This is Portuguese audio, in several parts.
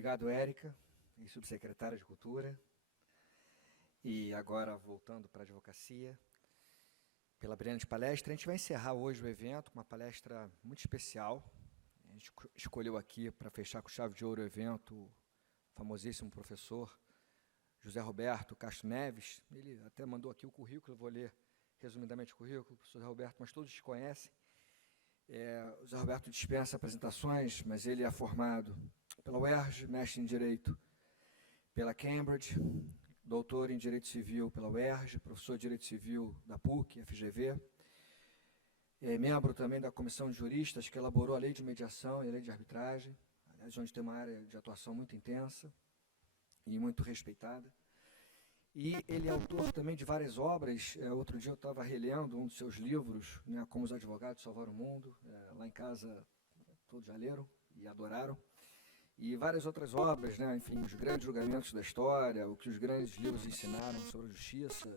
Obrigado, Érica, e subsecretária de Cultura. E agora, voltando para a advocacia, pela brilhante palestra, a gente vai encerrar hoje o evento com uma palestra muito especial. A gente escolheu aqui, para fechar com chave de ouro o evento, o famosíssimo professor José Roberto Castro Neves. Ele até mandou aqui o currículo, eu vou ler resumidamente o currículo, professor José Roberto, mas todos conhecem. O José Roberto dispensa apresentações, mas ele é formado pela UERJ, mestre em Direito pela Cambridge, doutor em Direito Civil pela UERJ, professor de Direito Civil da PUC, FGV, é membro também da Comissão de Juristas que elaborou a Lei de Mediação e a Lei de Arbitragem, aliás, onde tem uma área de atuação muito intensa e muito respeitada. E ele é autor também de várias obras. Outro dia eu estava relendo um dos seus livros, né, Como os Advogados Salvaram o Mundo, lá em casa todos já leram e adoraram. E várias outras obras, né, enfim, os grandes julgamentos da história, o que os grandes livros ensinaram sobre a justiça,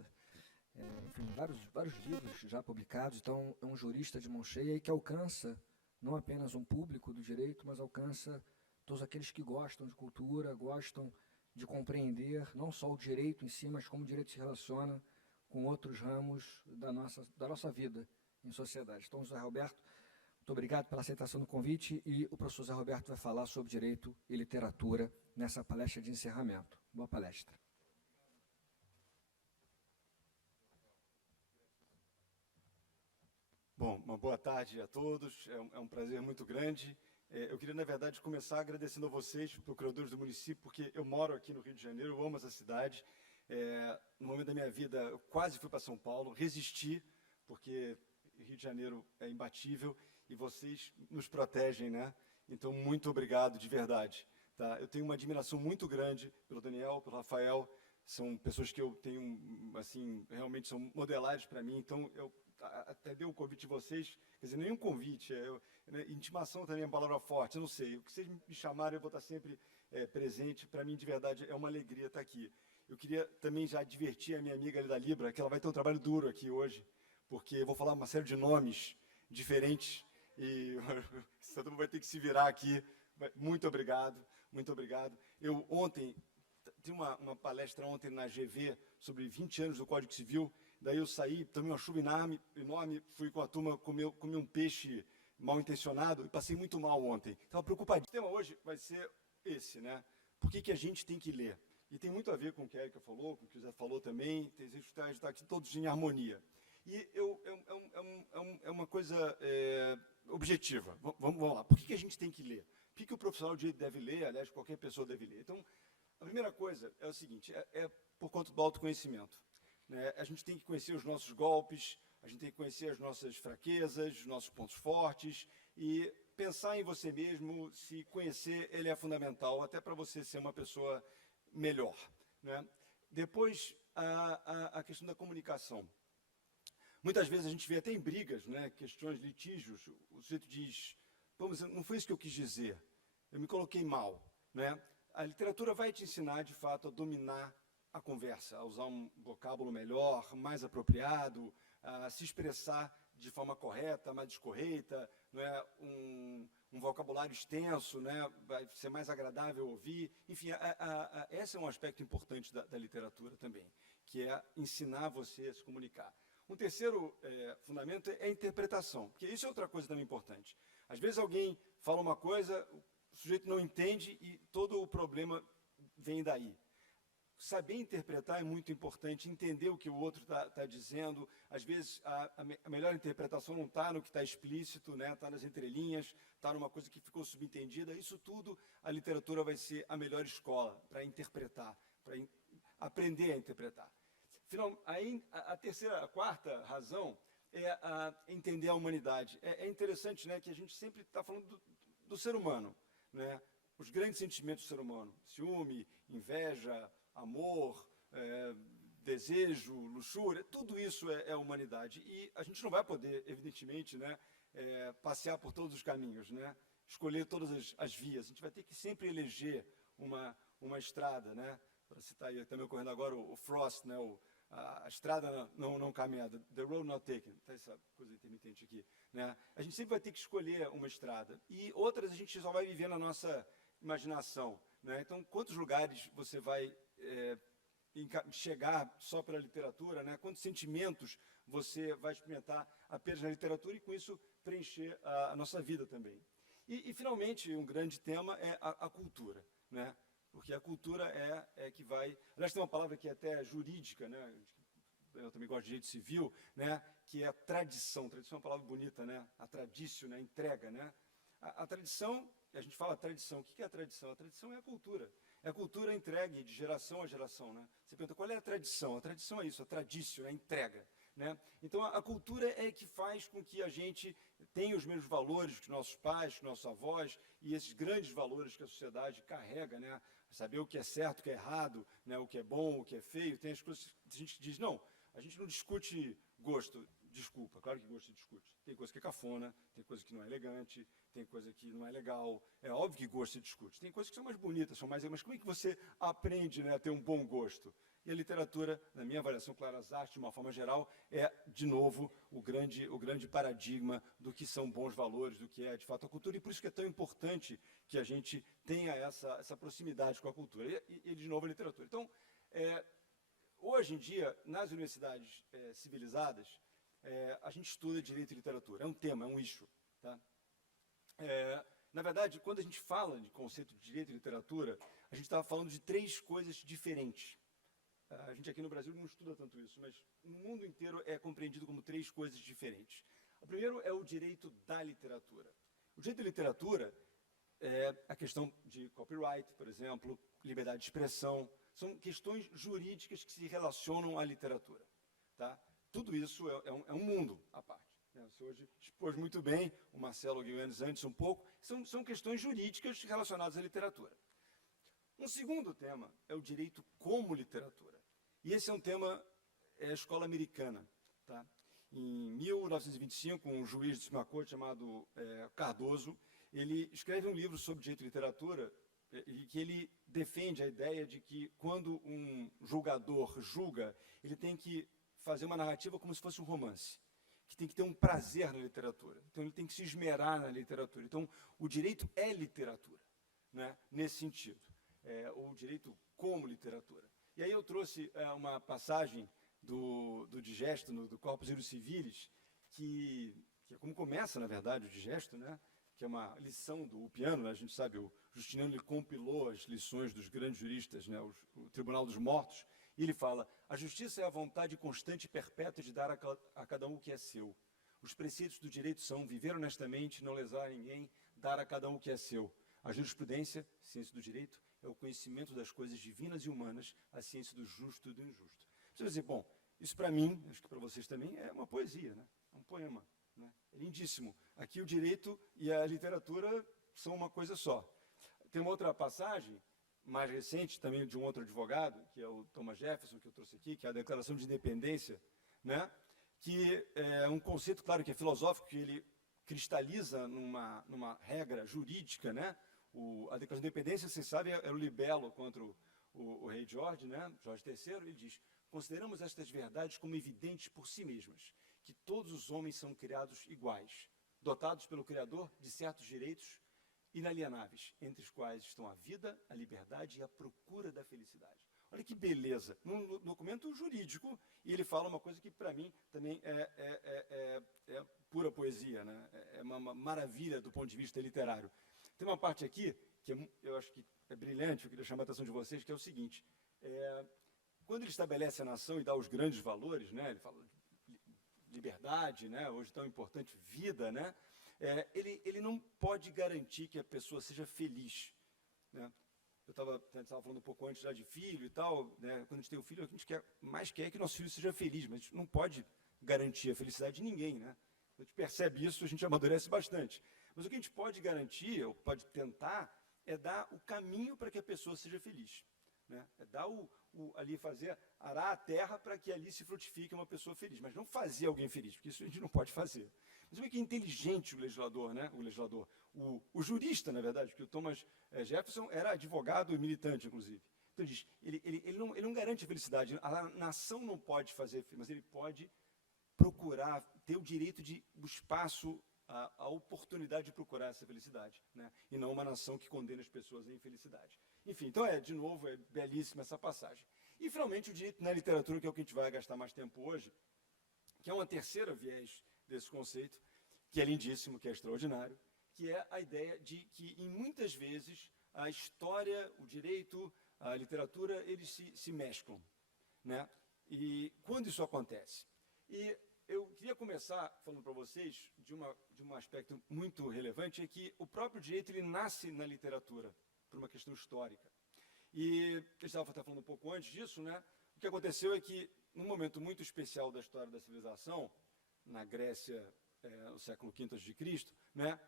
enfim, vários livros já publicados. Então, é um jurista de mão cheia e que alcança não apenas um público do direito, mas alcança todos aqueles que gostam de cultura, gostam de compreender não só o direito em si, mas como o direito se relaciona com outros ramos da nossa vida em sociedade. Então, José Roberto, muito obrigado pela aceitação do convite, e o professor José Roberto vai falar sobre direito e literatura nessa palestra de encerramento. Boa palestra. Bom, uma boa tarde a todos, é um prazer muito grande. Eu queria, na verdade, começar agradecendo a vocês, procuradores do município, porque eu moro aqui no Rio de Janeiro, eu amo essa cidade. No momento da minha vida, eu quase fui para São Paulo, resisti, porque Rio de Janeiro é imbatível, e vocês nos protegem, né? Então, muito obrigado, de verdade. Tá? Eu tenho uma admiração muito grande pelo Daniel, pelo Rafael, são pessoas que eu tenho, assim, realmente são modelares para mim, então eu até dei o convite de vocês, quer dizer, nenhum convite, né, intimação também é uma palavra forte, eu não sei, o que vocês me chamarem eu vou estar sempre presente, para mim, de verdade, é uma alegria estar aqui. Eu queria também já advertir a minha amiga ali da Libra, que ela vai ter um trabalho duro aqui hoje, porque eu vou falar uma série de nomes diferentes, e todo mundo vai ter que se virar aqui. Muito obrigado, muito obrigado. Eu ontem, tive uma palestra ontem na GV sobre 20 anos do Código Civil. Daí eu saí, tomei uma chuva enorme, fui com a turma comi um peixe mal intencionado e passei muito mal ontem. Estava preocupadinho. O tema hoje vai ser esse, né? Por que a gente tem que ler? E tem muito a ver com o que a Érica falou, com o que o Zé falou também, a gente está aqui todos em harmonia. E é uma coisa objetiva. Vamos lá. Por que a gente tem que ler? Por que o profissional de direito deve ler? Aliás, qualquer pessoa deve ler. Então, a primeira coisa é o seguinte, é por conta do autoconhecimento. Né? A gente tem que conhecer os nossos golpes, a gente tem que conhecer as nossas fraquezas, os nossos pontos fortes, e pensar em você mesmo, se conhecer, ele é fundamental, até para você ser uma pessoa melhor. Né? Depois, a questão da comunicação. Muitas vezes a gente vê até em brigas, né, questões, litígios, o sujeito diz, vamos dizer, não foi isso que eu quis dizer, eu me coloquei mal. Né? A literatura vai te ensinar, de fato, a dominar a conversa, a usar um vocábulo melhor, mais apropriado, a se expressar de forma correta, mais descorreita, não é? Um vocabulário extenso, né? Vai ser mais agradável ouvir. Enfim, esse é um aspecto importante da literatura também, que é ensinar você a se comunicar. Um terceiro fundamento é a interpretação, porque isso é outra coisa também importante. Às vezes alguém fala uma coisa, o sujeito não entende e todo o problema vem daí. Saber interpretar é muito importante, entender o que o outro está dizendo. Às vezes, a melhor interpretação não está no que está explícito, né? Está nas entrelinhas, está numa coisa que ficou subentendida. Isso tudo, a literatura vai ser a melhor escola para interpretar, para aprender a interpretar. A quarta razão é entender a humanidade. É interessante, né, que a gente sempre está falando do ser humano, né? Os grandes sentimentos do ser humano, ciúme, inveja, amor, desejo, luxúria, tudo isso é a humanidade. E a gente não vai poder, evidentemente, né, passear por todos os caminhos, né, escolher todas as vias. A gente vai ter que sempre eleger uma estrada, né, para citar aí, também ocorrendo agora o Frost, né, a estrada não caminhada, the road not taken, tá essa coisa intermitente aqui. Né? A gente sempre vai ter que escolher uma estrada. E outras a gente só vai viver imaginação, né? Então, quantos lugares você vai chegar só pela literatura, né? Quantos sentimentos você vai experimentar apenas na literatura e, com isso, preencher a nossa vida também. E finalmente, um grande tema é a cultura, né? Porque a cultura é que vai... Aliás, tem uma palavra que é até jurídica, né? Eu também gosto de direito civil, né? Que é a tradição. Tradição é uma palavra bonita, né? A tradição, né? Entrega, né? A tradição, a gente fala tradição. O que é a tradição? A tradição é a cultura. É a cultura entregue de geração a geração, né? Você pergunta, qual é a tradição? A tradição é isso, a tradição, é a entrega, né? Então, a cultura é que faz com que a gente tenha os mesmos valores que nossos pais, que nossos avós, e esses grandes valores que a sociedade carrega, né? Saber o que é certo, o que é errado, né? O que é bom, o que é feio. Tem as coisas que a gente diz, não, a gente não discute gosto. Desculpa, claro que gosto se discute. Tem coisa que é cafona, tem coisa que não é elegante, tem coisa que não é legal. É óbvio que gosto se discute. Tem coisas que são mais bonitas, são mais... Mas como é que você aprende, né, a ter um bom gosto? E a literatura, na minha avaliação, claro, as artes, de uma forma geral, é, de novo, o grande paradigma do que são bons valores, do que é, de fato, a cultura. E por isso que é tão importante que a gente tenha essa proximidade com a cultura. E de novo, a literatura. Então, hoje em dia, nas universidades civilizadas, a gente estuda direito e literatura. É um tema, é um issue. Tá? Na verdade, quando a gente fala de conceito de direito e literatura, a gente estava falando de três coisas diferentes. A gente aqui no Brasil não estuda tanto isso, mas no mundo inteiro é compreendido como três coisas diferentes. O primeiro é o direito da literatura. O direito da literatura é a questão de copyright, por exemplo, liberdade de expressão. São questões jurídicas que se relacionam à literatura. Tá? Tudo isso é um mundo à parte. Né? Você hoje expôs muito bem, o Marcelo Guilherme antes um pouco, são questões jurídicas relacionadas à literatura. Um segundo tema é o direito como literatura. E esse é um tema da escola americana. Tá? Em 1925, um juiz de Suprema Corte chamado Cardoso, ele escreve um livro sobre direito e literatura, e que ele defende a ideia de que quando um julgador julga, ele tem que fazer uma narrativa como se fosse um romance, que tem que ter um prazer na literatura. Então, ele tem que se esmerar na literatura. Então, o direito é literatura, né? Nesse sentido. O direito como literatura. E aí eu trouxe uma passagem do Digesto, do Corpus Juris Civilis, que é como começa, na verdade, o Digesto, né? Que é uma lição do Ulpiano, né? A gente sabe, o Justiniano ele compilou as lições dos grandes juristas, né? O Tribunal dos Mortos, e ele fala, a justiça é a vontade constante e perpétua de dar a cada um o que é seu. Os preceitos do direito são viver honestamente, não lesar ninguém, dar a cada um o que é seu. A jurisprudência, ciência do direito, é o conhecimento das coisas divinas e humanas, a ciência do justo e do injusto. Você vai dizer, bom, isso para mim, acho que para vocês também, é uma poesia, né? É um poema, né? É lindíssimo. Aqui o direito e a literatura são uma coisa só. Tem uma outra passagem, mais recente, também de um outro advogado, que é o Thomas Jefferson, que eu trouxe aqui, que é a Declaração de Independência, né? Que é um conceito, claro, que é filosófico, que ele cristaliza numa regra jurídica, né? A Declaração de Independência, vocês sabem, era o libelo contra o rei Jorge, né? Jorge III, ele diz, consideramos estas verdades como evidentes por si mesmas, que todos os homens são criados iguais, dotados pelo Criador de certos direitos inalienáveis, entre os quais estão a vida, a liberdade e a procura da felicidade. Olha que beleza, num documento jurídico, e ele fala uma coisa que para mim também é pura poesia, né? É uma maravilha do ponto de vista literário. Tem uma parte aqui, que eu acho que é brilhante, eu queria chamar a atenção de vocês, que é o seguinte, quando ele estabelece a nação e dá os grandes valores, né? Ele fala de liberdade, né? Hoje tão importante, vida, né? Ele não pode garantir que a pessoa seja feliz, né? Eu estava falando um pouco antes já de filho e tal, né? Quando a gente tem um filho, a gente mais quer que nosso filho seja feliz, mas a gente não pode garantir a felicidade de ninguém, né? Quando a gente percebe isso, a gente amadurece bastante. Mas o que a gente pode garantir, ou pode tentar, é dar o caminho para que a pessoa seja feliz, né? É dar ali arar a terra para que ali se frutifique uma pessoa feliz, mas não fazer alguém feliz, porque isso a gente não pode fazer. Mas o que é inteligente o legislador, né? O jurista, na verdade, porque o Thomas Jefferson era advogado e militante, inclusive. Então, ele diz, ele não garante a felicidade, a nação não pode fazer, mas ele pode procurar ter o direito de o espaço a oportunidade de procurar essa felicidade, né? E não uma nação que condena as pessoas à infelicidade. Enfim, então de novo, é belíssima essa passagem. E, finalmente, o direito na literatura, que é o que a gente vai gastar mais tempo hoje, que é uma terceira viés desse conceito, que é lindíssimo, que é extraordinário, que é a ideia de que, em muitas vezes, a história, o direito, a literatura, eles se mesclam, né? E quando isso acontece? E eu queria começar falando para vocês de um aspecto muito relevante, é que o próprio direito ele nasce na literatura, por uma questão histórica. E eu estava até falando um pouco antes disso, né? O que aconteceu é que, num momento muito especial da história da civilização, na Grécia, no século V a.C., né?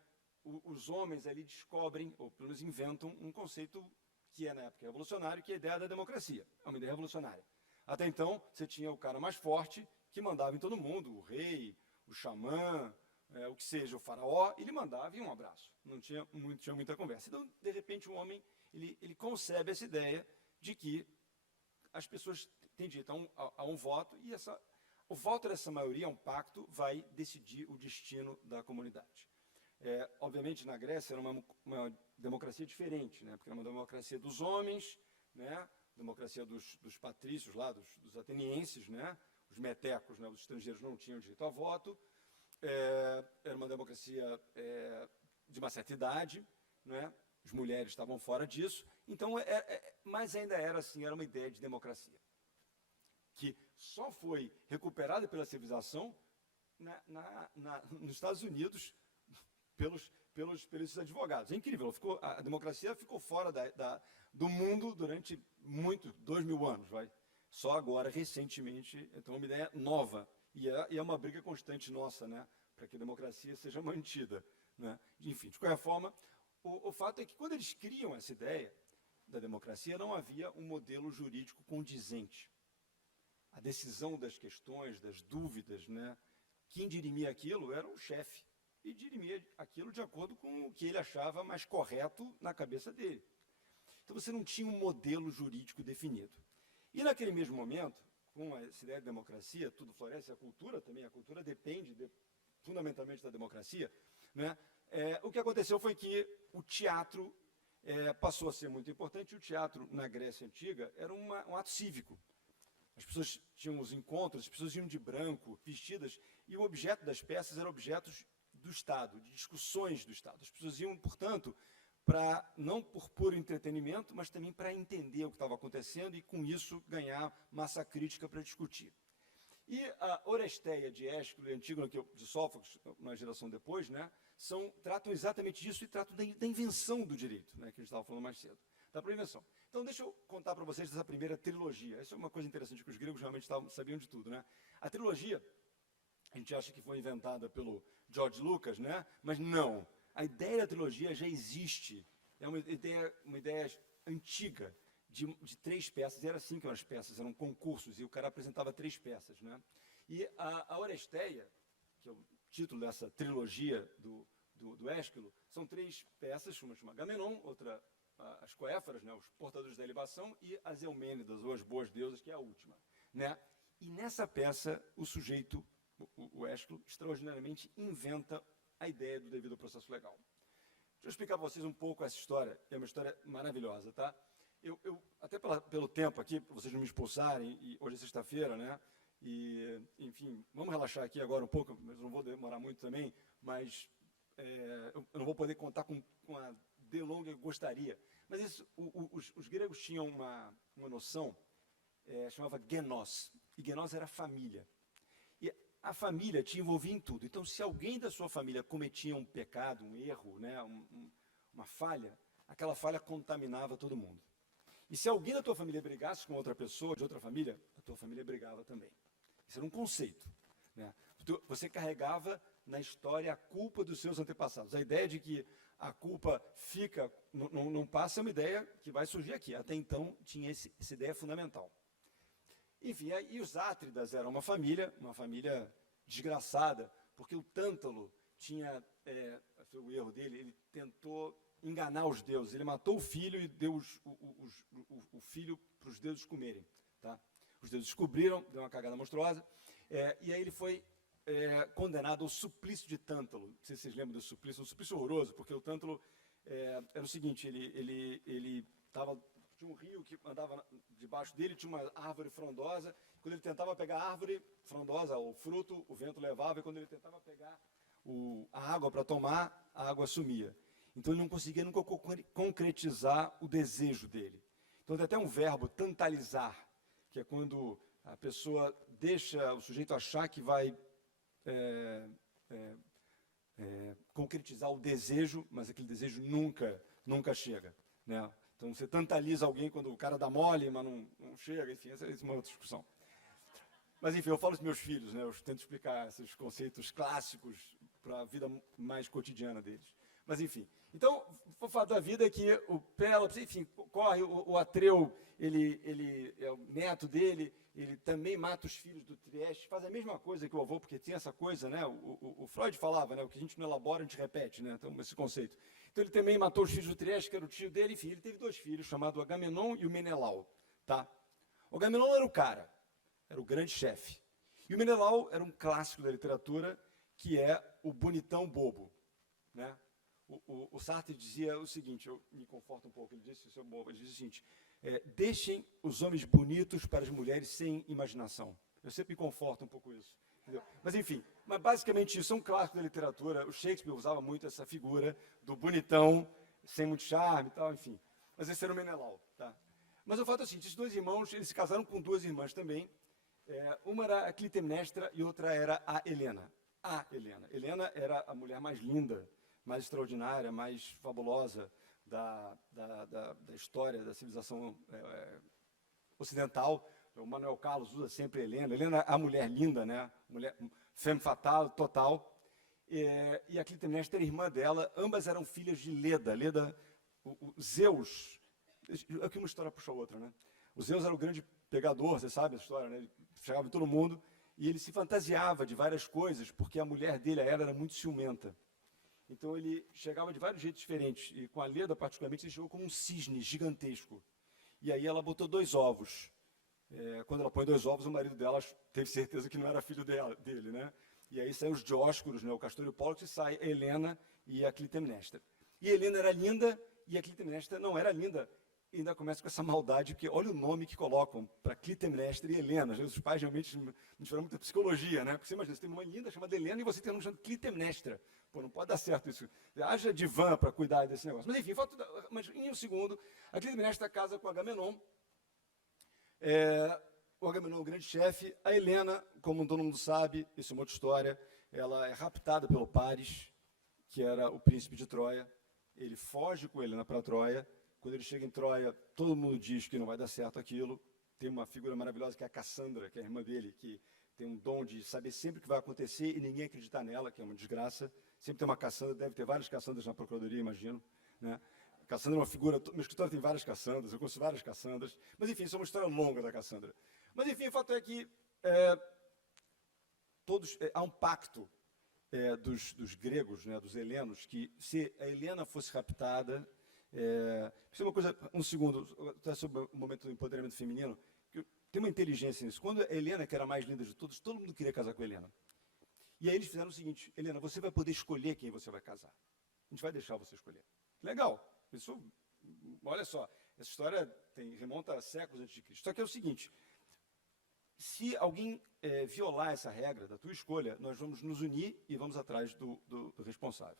Os homens ali descobrem, ou pelo menos inventam, um conceito que é, na época, revolucionário, que é a ideia da democracia. É uma ideia revolucionária. Até então, você tinha o cara mais forte, que mandava em todo mundo, o rei, o xamã, o que seja, o faraó, ele mandava e um abraço. Não tinha muita conversa. Então, de repente, o homem ele concebe essa ideia de que as pessoas têm direito a um voto, e o voto dessa maioria, um pacto, vai decidir o destino da comunidade. Obviamente, na Grécia era uma democracia diferente, né? Porque era uma democracia dos homens, né? Democracia dos patrícios lá, dos atenienses, né? Os metecos, né? Os estrangeiros não tinham direito a voto. Era uma democracia de uma certa idade, né? As mulheres estavam fora disso. Então, mas ainda era assim, era uma ideia de democracia, que só foi recuperada pela civilização nos Estados Unidos, pelos advogados. É incrível, a democracia ficou fora do mundo durante 2.000 anos, vai. Só agora, recentemente, então é uma ideia nova, e é uma briga constante nossa, né, para que a democracia seja mantida, né. Enfim, de qualquer forma, o fato é que quando eles criam essa ideia da democracia, não havia um modelo jurídico condizente. A decisão das questões, das dúvidas, né, quem dirimia aquilo era o chefe, e dirimia aquilo de acordo com o que ele achava mais correto na cabeça dele. Então você não tinha um modelo jurídico definido. E naquele mesmo momento, com essa ideia de democracia, tudo floresce, a cultura também, a cultura depende fundamentalmente da democracia, né? O que aconteceu foi que o teatro passou a ser muito importante. O teatro, na Grécia Antiga, era um ato cívico. As pessoas tinham os encontros, as pessoas iam de branco, vestidas, e o objeto das peças eram objetos do Estado, de discussões do Estado. As pessoas iam, portanto, não por puro entretenimento, mas também para entender o que estava acontecendo e, com isso, ganhar massa crítica para discutir. E a Oresteia de Ésquilo e Antígona, de Sófocles, uma geração depois, né, tratam exatamente disso e tratam da invenção do direito, né, que a gente estava falando mais cedo, da invenção. Então, deixa eu contar para vocês dessa primeira trilogia. Isso é uma coisa interessante, que os gregos realmente sabiam de tudo, né? A trilogia, a gente acha que foi inventada pelo George Lucas, né? Mas não. A ideia da trilogia já existe. É uma ideia antiga, de 3 peças. E era assim que eram as peças, eram concursos, e o cara apresentava 3 peças, né? E a Oresteia, que é o título dessa trilogia do Ésquilo, são 3 peças, uma chama Agamenon, outra as Coéfaras, né, os portadores da libação, e as Eumênidas, ou as boas deusas, que é a última, né? E nessa peça, o sujeito, o Ésquilo, extraordinariamente inventa a ideia do devido processo legal. Deixa eu explicar para vocês um pouco essa história, que é uma história maravilhosa, tá? Eu até pelo tempo aqui, para vocês não me expulsarem, e hoje é sexta-feira, né? E, enfim, vamos relaxar aqui agora um pouco, mas não vou demorar muito também, mas eu não vou poder contar com a delonga que eu gostaria. Mas isso, os gregos tinham uma noção, chamava genos, e genos era família. E a família te envolvia em tudo. Então, se alguém da sua família cometia um pecado, um erro, né, uma falha, aquela falha contaminava todo mundo. E se alguém da tua família brigasse com outra pessoa de outra família, a tua família brigava também. Isso era um conceito, né? Você carregava na história a culpa dos seus antepassados. A ideia de que a culpa não passa é uma ideia que vai surgir aqui. Até então tinha essa ideia fundamental. Enfim, e os Átridas eram uma família desgraçada, porque o Tântalo tinha, foi o erro dele, ele tentou enganar os deuses. Ele matou o filho e deu o filho para os deuses comerem. Tá? Os deuses descobriram, deu uma cagada monstruosa, e aí ele foi condenado ao suplício de Tântalo. Não sei se vocês lembram desse suplício, um suplício horroroso, porque o Tântalo era o seguinte, tinha um rio que andava debaixo dele, tinha uma árvore frondosa, quando ele tentava pegar a árvore frondosa, o fruto, o vento levava, e quando ele tentava pegar a água para tomar, a água sumia. Então ele não conseguia nunca concretizar o desejo dele. Então tem até um verbo, tantalizar, que é quando a pessoa deixa o sujeito achar que vai concretizar o desejo, mas aquele desejo nunca chega, né? Então você tantaliza alguém quando o cara dá mole, mas não chega, enfim, essa é uma outra discussão. Mas enfim, eu falo para os meus filhos, né? Eu tento explicar esses conceitos clássicos para a vida mais cotidiana deles. Mas enfim, então o fato da vida é que o Pélops, enfim, corre, o Atreu, ele é o neto dele, ele também mata os filhos do Trieste, faz a mesma coisa que o avô, porque tem essa coisa, né? O Freud falava, né? O que a gente não elabora, a gente repete, né? Então, esse conceito. Então ele também matou os filhos do Trieste, que era o tio dele, enfim, ele teve 2 filhos, chamados Agamenon e o Menelau, tá? O Agamenon era o cara, era o grande chefe. E o Menelau era um clássico da literatura, que é o bonitão bobo, né? O Sartre dizia o seguinte, eu me conforto um pouco, ele disse isso é bobo, ele dizia o seguinte, deixem os homens bonitos para as mulheres sem imaginação. Eu sempre me conforto um pouco isso. Entendeu? Mas enfim, mas basicamente isso é um clássico da literatura, o Shakespeare usava muito essa figura do bonitão, sem muito charme e tal, enfim. Mas esse era o Menelau, tá? Mas o fato é o seguinte, esses 2 irmãos, eles se casaram com 2 irmãs também, uma era a Clitemnestra e outra era a Helena. Helena era a mulher mais linda, mais extraordinária, mais fabulosa da história da civilização ocidental. O Manuel Carlos usa sempre Helena. Helena é a mulher linda, né? Mulher femme fatale, total. E a Clitemnestra era irmã dela. Ambas eram filhas de Leda. Leda, o Zeus. Aqui uma história puxa a outra, né? O Zeus era o grande pegador, você sabe a história, né? Ele chegava em todo mundo e ele se fantasiava de várias coisas, porque a mulher dele, a Hera, era muito ciumenta. Então ele chegava de vários jeitos diferentes. E com a Leda, particularmente, ele chegou como um cisne gigantesco. E aí ela botou 2 ovos. Quando ela põe 2 ovos, o marido dela teve certeza que não era filho dele, né? E aí saem os Dióscuros, né? O Castor e o Pólux, e sai a Helena e a Clitemnestra. E a Helena era linda e a Clitemnestra não era linda. E ainda começa com essa maldade, porque olha o nome que colocam para Clitemnestra e Helena. Os pais realmente não tiveram muita psicologia, né? Porque você imagina, você tem uma mãe linda chamada Helena e você tem um nome chamado Clitemnestra. Pô, não pode dar certo isso. Haja divã para cuidar desse negócio. Mas enfim, mas em um segundo, a Clitemnestra casa com Agamenon. O Agamenon é o grande chefe. A Helena, como todo mundo sabe, isso é uma outra história, ela é raptada pelo Paris, que era o príncipe de Troia. Ele foge com Helena para Troia. Quando ele chega em Troia, todo mundo diz que não vai dar certo aquilo. Tem uma figura maravilhosa que é a Cassandra, que é a irmã dele, que tem um dom de saber sempre o que vai acontecer e ninguém acreditar nela, que é uma desgraça. Sempre tem uma Cassandra, deve ter várias Cassandras na procuradoria, imagino, né? Cassandra é uma figura, meu escritório tem várias Cassandras, eu conheço várias Cassandras, mas enfim, isso é uma história longa da Cassandra. Mas enfim, o fato é que há um pacto dos gregos, né, dos helenos, que se a Helena fosse raptada, isso é uma coisa, um segundo, até sobre o momento do empoderamento feminino, que tem uma inteligência nisso. Quando a Helena, que era a mais linda de todos, todo mundo queria casar com a Helena. E aí eles fizeram o seguinte, Helena, você vai poder escolher quem você vai casar. A gente vai deixar você escolher. Legal. Isso, olha só, essa história remonta a séculos antes de Cristo. Só que é o seguinte, se alguém violar essa regra da tua escolha, nós vamos nos unir e vamos atrás do responsável.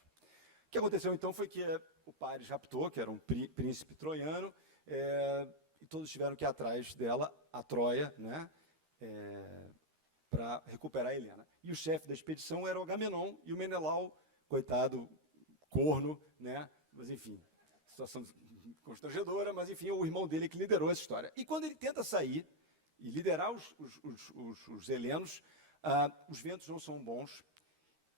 O que aconteceu então foi que o Paris raptou, que era um príncipe troiano, e todos tiveram que ir atrás dela, a Troia, né, para recuperar a Helena. E o chefe da expedição era o Agamenon e o Menelau, coitado, corno, né, mas enfim, situação constrangedora, mas enfim, o irmão dele que liderou essa história. E quando ele tenta sair e liderar os helenos, os ventos não são bons.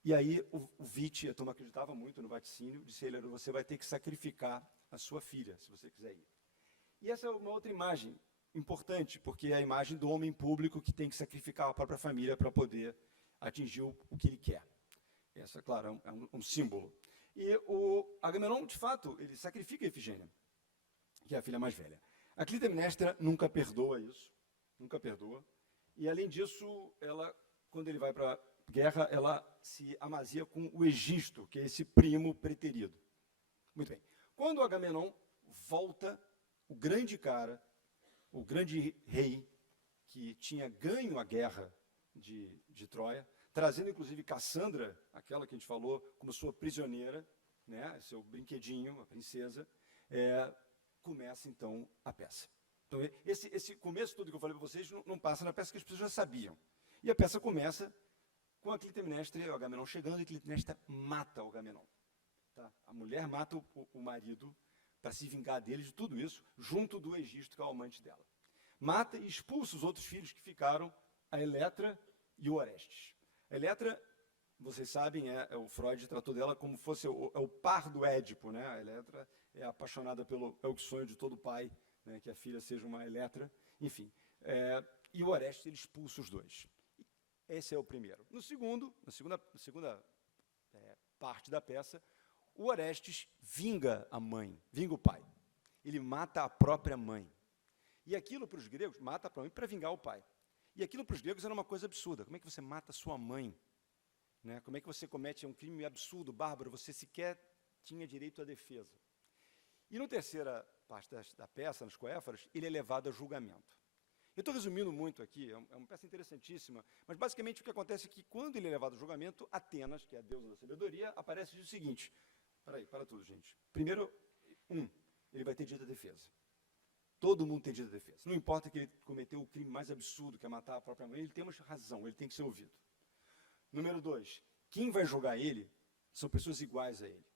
E aí o Vite, a turma acreditava muito no vaticínio, disse a ele, você vai ter que sacrificar a sua filha, se você quiser ir. E essa é uma outra imagem importante, porque é a imagem do homem público que tem que sacrificar a própria família para poder atingir o que ele quer. Essa, claro, é um símbolo. E o Agamenon, de fato, ele sacrifica a Efigênia, que é a filha mais velha. A Clitemnestra nunca perdoa isso, nunca perdoa. E, além disso, ela, quando ele vai para guerra ela se amazia com o Egisto, que é esse primo preterido. Muito bem. Quando Agamenon volta, o grande cara, o grande rei, que tinha ganho a guerra de Troia, trazendo inclusive Cassandra, aquela que a gente falou, como sua prisioneira, né, seu brinquedinho, a princesa, começa então a peça. Então, esse começo tudo que eu falei para vocês não passa na peça, que as pessoas já sabiam. E a peça começa com a Clitemnestra e o Agamenon chegando, e Clitemnestra mata o Agamenon. Tá? A mulher mata o marido para se vingar dele de tudo isso, junto do Egisto, que é o amante dela. Mata e expulsa os outros filhos que ficaram, a Eletra e o Orestes. A Eletra, vocês sabem, o Freud tratou dela como fosse o par do Édipo, né? A Eletra é apaixonada é o sonho de todo pai, né? Que a filha seja uma Eletra, enfim. E o Orestes, ele expulsa os dois. Esse é o primeiro. Na segunda parte da peça, o Orestes vinga a mãe, vinga o pai. Ele mata a própria mãe. E aquilo para os gregos, mata a própria mãe para vingar o pai. E aquilo para os gregos era uma coisa absurda. Como é que você mata sua mãe? Né? Como é que você comete um crime absurdo, bárbaro? Você sequer tinha direito à defesa. E na terceira parte da peça, nas Coéfaras, ele é levado a julgamento. Eu estou resumindo muito aqui, é uma peça interessantíssima, mas basicamente o que acontece é que quando ele é levado a julgamento, Atenas, que é a deusa da sabedoria, aparece e diz o seguinte: para tudo, gente. Primeiro, ele vai ter direito à defesa. Todo mundo tem direito à defesa. Não importa que ele cometeu o crime mais absurdo, que é matar a própria mãe, ele tem uma razão, ele tem que ser ouvido. Número 2, quem vai julgar ele são pessoas iguais a ele.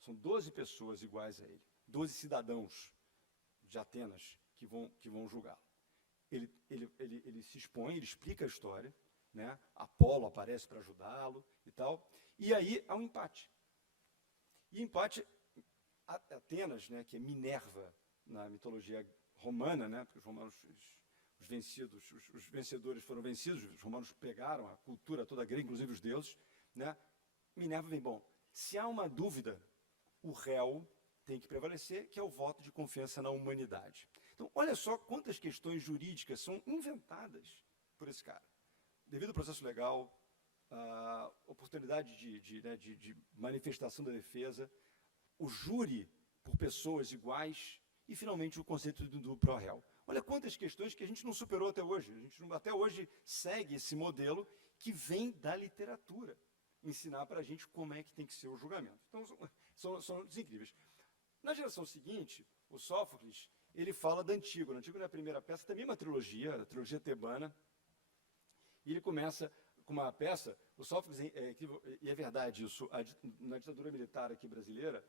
São 12 pessoas iguais a ele, 12 cidadãos de Atenas que vão julgá-lo. Ele se expõe, ele explica a história, né? Apolo aparece para ajudá-lo e tal, e aí há um empate. E empate, Atenas, né, que é Minerva na mitologia romana, né, porque os romanos, os vencedores foram vencidos, os romanos pegaram a cultura toda grega, inclusive os deuses, né? Minerva vem, bom, se há uma dúvida, o réu tem que prevalecer, que é o voto de confiança na humanidade. Então, olha só quantas questões jurídicas são inventadas por esse cara. Devido ao processo legal, a oportunidade de manifestação da defesa, o júri por pessoas iguais e, finalmente, o conceito do pró-réu. Olha quantas questões que a gente não superou até hoje. A gente até hoje segue esse modelo que vem da literatura, ensinar para a gente como é que tem que ser o julgamento. Então, são incríveis. Na geração seguinte, o Sófocles, ele fala da Antígona. A Antígona é a primeira peça, também uma trilogia, a trilogia tebana. E ele começa com uma peça, o Sófocles, e é verdade isso, na ditadura militar aqui brasileira,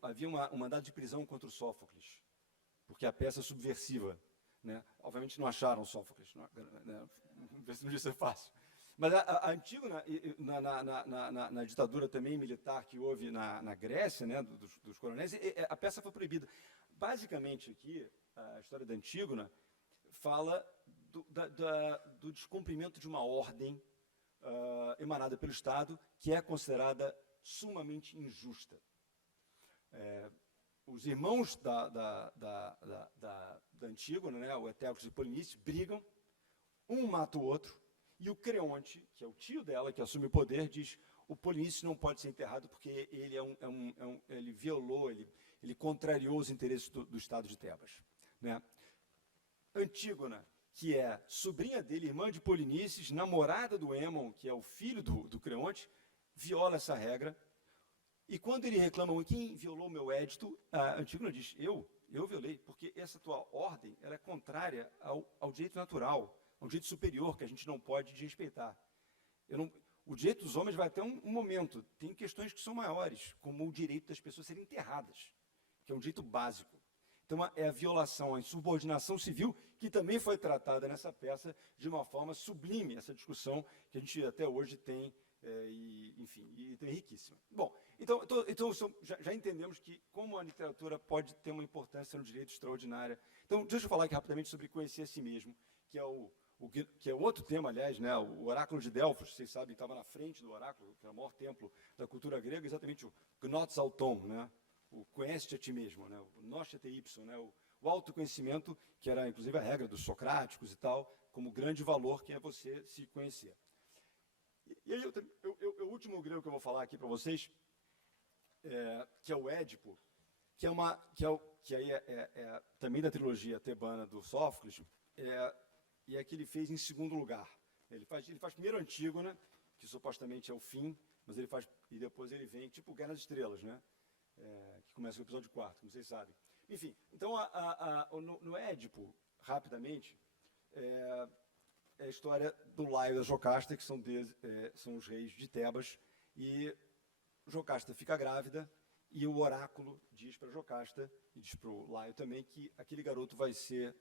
havia um mandado de prisão contra o Sófocles, porque a peça é subversiva. Né? Obviamente não acharam Sófocles, não devia ser fácil. Mas a Antígona, na ditadura também militar que houve na Grécia, né, dos coronéis, a peça foi proibida. Basicamente aqui, a história da Antígona fala do descumprimento de uma ordem emanada pelo Estado, que é considerada sumamente injusta. Os irmãos da Antígona, né, o Etéocles e Polinices, brigam, um mata o outro, e o Creonte, que é o tio dela, que assume o poder, diz: o Polinices não pode ser enterrado porque ele ele violou, ele contrariou os interesses do Estado de Tebas. Né? Antígona, que é sobrinha dele, irmã de Polinices, namorada do Hémon, que é o filho do Creonte, viola essa regra. E quando ele reclama: quem violou o meu édito, a Antígona diz: eu violei, porque essa tua ordem ela é contrária ao direito natural, ao direito superior, que a gente não pode desrespeitar. O direito dos homens vai até um momento, tem questões que são maiores, como o direito das pessoas serem enterradas, que é um direito básico. Então, é a violação, a insubordinação civil, que também foi tratada nessa peça de uma forma sublime, essa discussão que a gente até hoje tem, e tem riquíssima. Bom, então já entendemos que como a literatura pode ter uma importância no direito extraordinária. Então, deixa eu falar aqui rapidamente sobre conhecer a si mesmo, que é o outro tema, aliás, né, o oráculo de Delfos, vocês sabem, estava na frente do oráculo, que é o maior templo da cultura grega, exatamente o Gnotos Auton, né, o conhece-te a ti mesmo, né, o Gnosce te ipsum, né, o autoconhecimento, que era inclusive a regra dos socráticos e tal, como grande valor, que é você se conhecer. E aí, o último grego que eu vou falar aqui para vocês, que é o Édipo, que aí é também da trilogia tebana do Sófocles, e é que ele fez em segundo lugar. Ele faz primeiro Antígona, que supostamente é o fim, mas ele faz, e depois ele vem, tipo Guerra nas Estrelas, né? Que começa no episódio 4, como vocês sabem. Enfim, então no Édipo, rapidamente, é a história do Laio e da Jocasta, que são os reis de Tebas, e Jocasta fica grávida, e o oráculo diz para Jocasta, e diz para o Laio também, que aquele garoto vai ser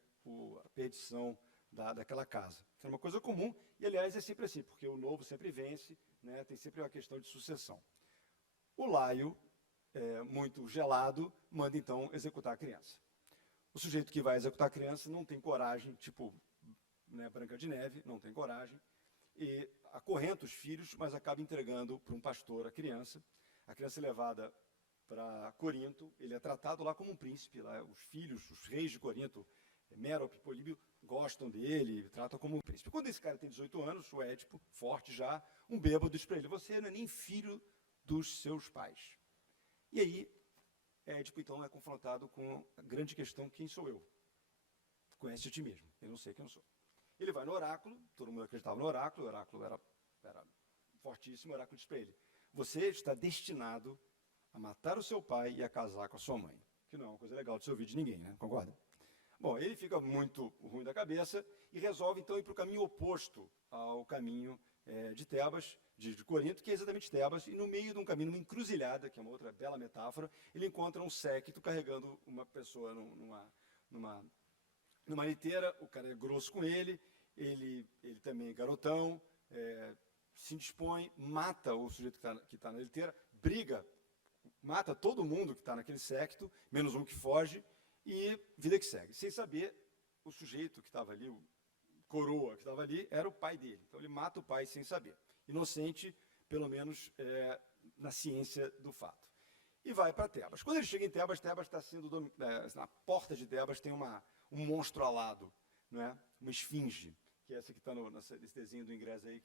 a perdição daquela casa. Isso é uma coisa comum, e aliás é sempre assim, porque o novo sempre vence, né, tem sempre uma questão de sucessão. O Laio, muito gelado, manda então executar a criança. O sujeito que vai executar a criança não tem coragem, tipo, né, Branca de Neve, não tem coragem, e acorrenta os filhos, mas acaba entregando para um pastor a criança é levada para Corinto, ele é tratado lá como um príncipe, lá os filhos, os reis de Corinto, Mérope, Políbio, gostam dele, tratam como um príncipe. Quando esse cara tem 18 anos, o Édipo, forte já, um bêbado diz para ele, você não é nem filho dos seus pais. E aí, Édipo, então, é confrontado com a grande questão, quem sou eu? Conhece a ti mesmo, eu não sei quem eu sou. Ele vai no oráculo, todo mundo acreditava no oráculo, o oráculo era fortíssimo, o oráculo diz para ele, você está destinado a matar o seu pai e a casar com a sua mãe, que não é uma coisa legal de se ouvir de ninguém, né? Concorda? Bom, ele fica muito ruim da cabeça e resolve, então, ir para o caminho oposto ao caminho de Tebas, de Corinto, que é exatamente Tebas, e no meio de um caminho, numa encruzilhada, que é uma outra bela metáfora, ele encontra um séquito carregando uma pessoa numa liteira, o cara é grosso com ele também é garotão, se indispõe, mata o sujeito que tá na liteira, briga, mata todo mundo que está naquele séquito, menos um que foge, e vida que segue. Sem saber, o sujeito que estava ali, o coroa que estava ali, era o pai dele. Então ele mata o pai sem saber. Inocente, pelo menos na ciência do fato. E vai para Tebas. Quando ele chega em Tebas, Tebas está sendo... na porta de Tebas tem um monstro alado, não é? Uma esfinge, que é essa que está nesse desenho do ingresso aí,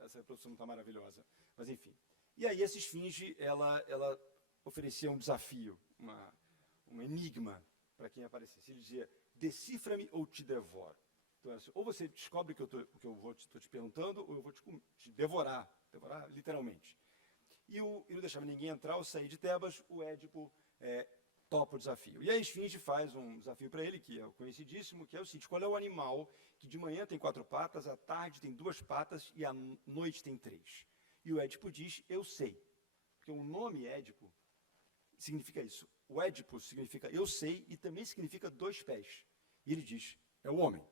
essa reprodução não está maravilhosa. Mas enfim. E aí essa esfinge, ela oferecia um desafio, um enigma para quem aparecesse. Ele dizia, decifra-me ou te devoro. Então, assim, ou você descobre o que eu estou te perguntando, ou eu vou te devorar literalmente. E não deixava ninguém entrar, ao sair de Tebas, o Édipo topa o desafio. E a esfinge faz um desafio para ele, que é o conhecidíssimo, que é o seguinte, qual é o animal que de manhã tem 4 patas, à tarde tem 2 patas e à noite tem 3? E o Édipo diz, eu sei. Porque o nome Édipo significa isso. O Édipo significa eu sei e também significa 2 pés. E ele diz, é o homem.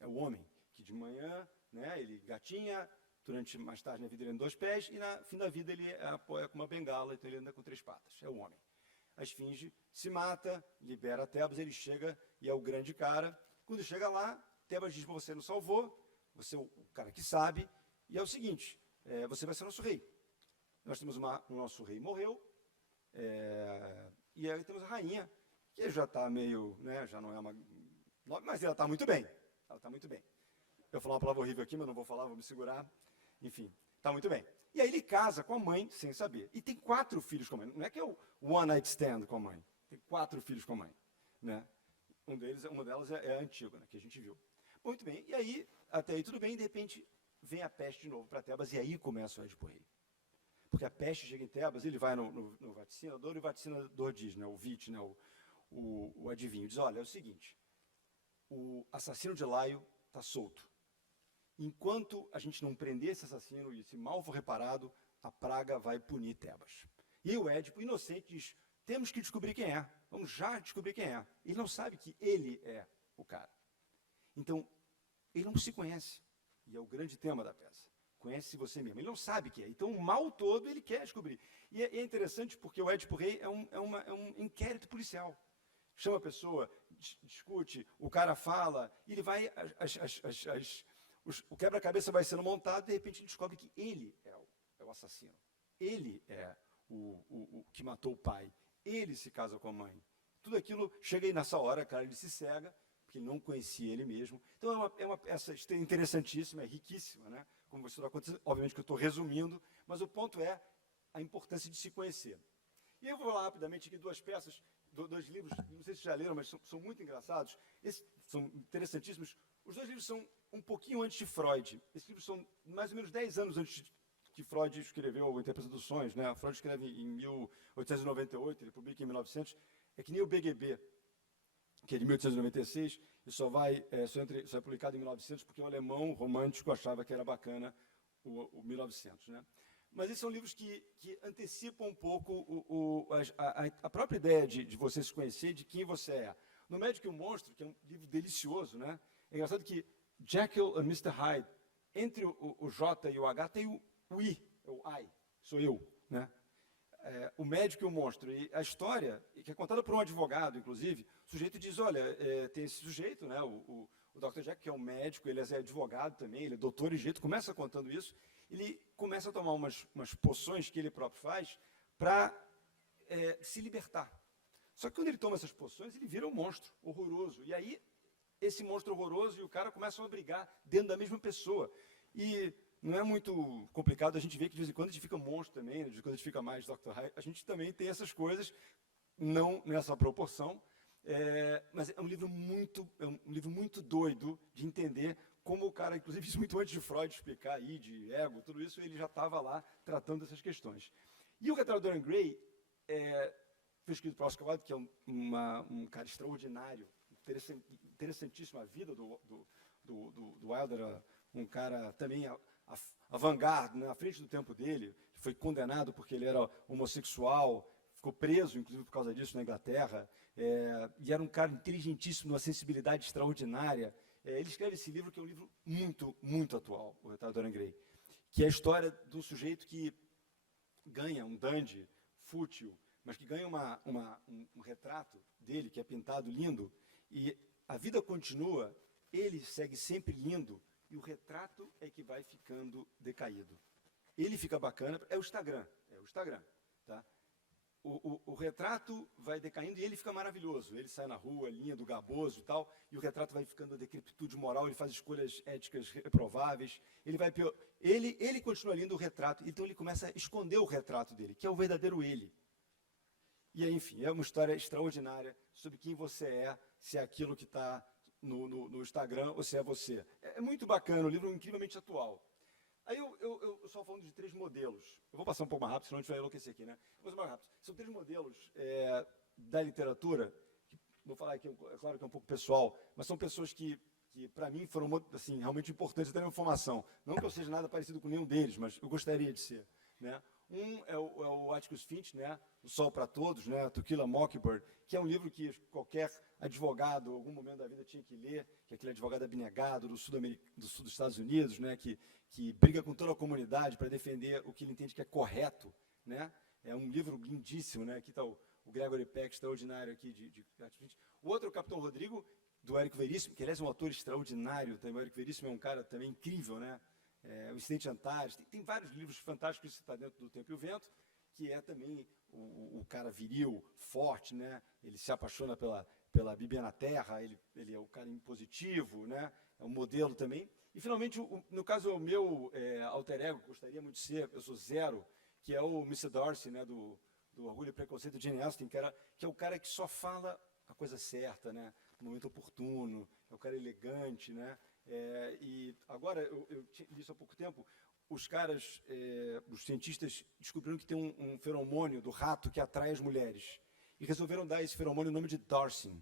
É o homem que de manhã, né, ele gatinha, durante mais tarde na vida ele anda 2 pés e no fim da vida ele apoia com uma bengala, então ele anda com 3 patas. É o homem. A esfinge se mata, libera Tebas, ele chega e é o grande cara. Quando chega lá, Tebas diz, você não salvou, você é o cara que sabe, e é o seguinte, você vai ser nosso rei. Nós temos o nosso rei morreu, e aí temos a rainha, que já está meio, né, já não é uma... Mas ela está muito bem. Ela está muito bem. Eu vou falar uma palavra horrível aqui, mas não vou falar, vou me segurar. Enfim, está muito bem. E aí ele casa com a mãe sem saber. E tem 4 filhos com a mãe. Não é que é o one night stand com a mãe. Tem 4 filhos com a mãe. Né? Uma delas é a Antígona, que a gente viu. Muito bem. E aí, até aí tudo bem, e de repente vem a peste de novo para Tebas, e aí começa o Édipo Rei. Porque a peste chega em Tebas, ele vai no vaticinador, e o vaticinador diz, né, o Vite, né, o adivinho, diz, olha, é o seguinte, o assassino de Laio está solto. Enquanto a gente não prender esse assassino e esse mal for reparado, a praga vai punir Tebas. E aí o Édipo, inocente, diz, temos que descobrir quem é. Vamos já descobrir quem é. Ele não sabe que ele é o cara. Então, ele não se conhece. E é o grande tema da peça. Conhece você mesmo. Ele não sabe quem é. Então, o mal todo ele quer descobrir. E é interessante porque o Édipo Rei é um inquérito policial. Chama a pessoa, discute, o cara fala, e ele vai... o quebra-cabeça vai sendo montado, e de repente ele descobre que ele é o assassino. Ele é o que matou o pai. Ele se casa com a mãe. tudo aquilo chega aí nessa hora, cara, ele se cega, porque ele não conhecia ele mesmo. Então é uma peça interessantíssima, é riquíssima, né? Como isso está acontecendo, obviamente que eu estou resumindo, mas o ponto é a importância de se conhecer. E eu vou falar rapidamente aqui duas peças, dois livros, não sei se vocês já leram, mas são muito engraçados, são interessantíssimos. Os dois livros são um pouquinho antes de Freud. Esses livros são mais ou menos 10 anos antes que Freud escreveu A Interpretação dos Sonhos, né? Freud escreve em 1898, ele publica em 1900. É que nem o BGB, que é de 1896, e só é publicado em 1900 porque o alemão romântico achava que era bacana o 1900, né? Mas esses são livros que antecipam um pouco a própria ideia de você se conhecer, de quem você é. No Médico e o Monstro, que é um livro delicioso, né? É engraçado que Jekyll and Mr. Hyde, entre o J e o H, tem o I, o I, sou eu, né? O Médico e o Monstro. E a história, que é contada por um advogado, inclusive, o sujeito diz, olha, tem esse sujeito, né, o Dr. Jack, que é um médico, ele é advogado também, ele é doutor em direito, começa contando isso, ele começa a tomar umas poções que ele próprio faz para se libertar. Só que quando ele toma essas poções, ele vira um monstro horroroso. E aí, esse monstro horroroso e o cara começam a brigar dentro da mesma pessoa. E não é muito complicado, a gente vê que de vez em quando a gente fica monstro também, né? De vez em quando a gente fica mais Dr. Hyde. A gente também tem essas coisas, não nessa proporção, mas é um livro muito doido de entender como o cara, inclusive isso muito antes de Freud explicar aí, de ego, tudo isso, ele já estava lá tratando dessas questões. E o Retrato de Dorian Gray foi escrito por Oscar Wilde, que é um cara extraordinário, interessantíssimo. A vida do Wilde era um cara também avant-garde, né, à frente do tempo dele, foi condenado porque ele era homossexual, ficou preso, inclusive, por causa disso na Inglaterra, e era um cara inteligentíssimo, uma sensibilidade extraordinária. Ele escreve esse livro, que é um livro muito, muito atual, o Retrato de Dorian Gray, que é a história do sujeito que ganha um dandy fútil, mas que ganha um retrato dele, que é pintado lindo, e a vida continua, ele segue sempre lindo, e o retrato é que vai ficando decaído. Ele fica bacana, é o Instagram, tá? O retrato vai decaindo e ele fica maravilhoso. Ele sai na rua, lindo, gaboso e tal, e o retrato vai ficando a decrepitude moral, ele faz escolhas éticas reprováveis, ele continua lindo, o retrato, então ele começa a esconder o retrato dele, que é o verdadeiro ele. E aí, enfim, é uma história extraordinária sobre quem você é, se é aquilo que está no Instagram ou se é você. É muito bacana, o livro é incrivelmente atual. Aí eu só falando de 3 modelos. Eu vou passar um pouco mais rápido, senão a gente vai enlouquecer aqui, né? Vou passar mais rápido. São 3 modelos da literatura, que vou falar aqui, é claro que é um pouco pessoal, mas são pessoas que para mim, foram assim, realmente importantes até na minha formação. Não que eu seja nada parecido com nenhum deles, mas eu gostaria de ser, né? Um é o Atticus Finch, né? O Sol para Todos, né? To Kill a Mockingbird, que é um livro que qualquer advogado, em algum momento da vida, tinha que ler, que é aquele advogado abnegado do sul dos Estados Unidos, né? Que briga com toda a comunidade para defender o que ele entende que é correto, né? É um livro lindíssimo, né? Aqui está o Gregory Peck, extraordinário aqui de Atticus Finch. O outro é o Capitão Rodrigo, do Érico Veríssimo, que aliás é um autor extraordinário, também. O Érico Veríssimo é um cara também incrível, né? O Incidente Antares, tem vários livros fantásticos, isso está dentro do Tempo e o Vento, que é também o cara viril, forte, né? Ele se apaixona pela Bíblia na Terra, ele é o cara impositivo, né? É um modelo também. E, finalmente, no caso, o meu alter ego, gostaria muito de ser, eu sou Zero, que é o Mr. Darcy, né? Do Orgulho e Preconceito de Jane Austen, que é o cara que só fala a coisa certa, né? No momento oportuno, é o cara elegante, né? E agora, eu li isso há pouco tempo, os cientistas descobriram que tem um feromônio do rato que atrai as mulheres. E resolveram dar esse feromônio o nome de Darcy.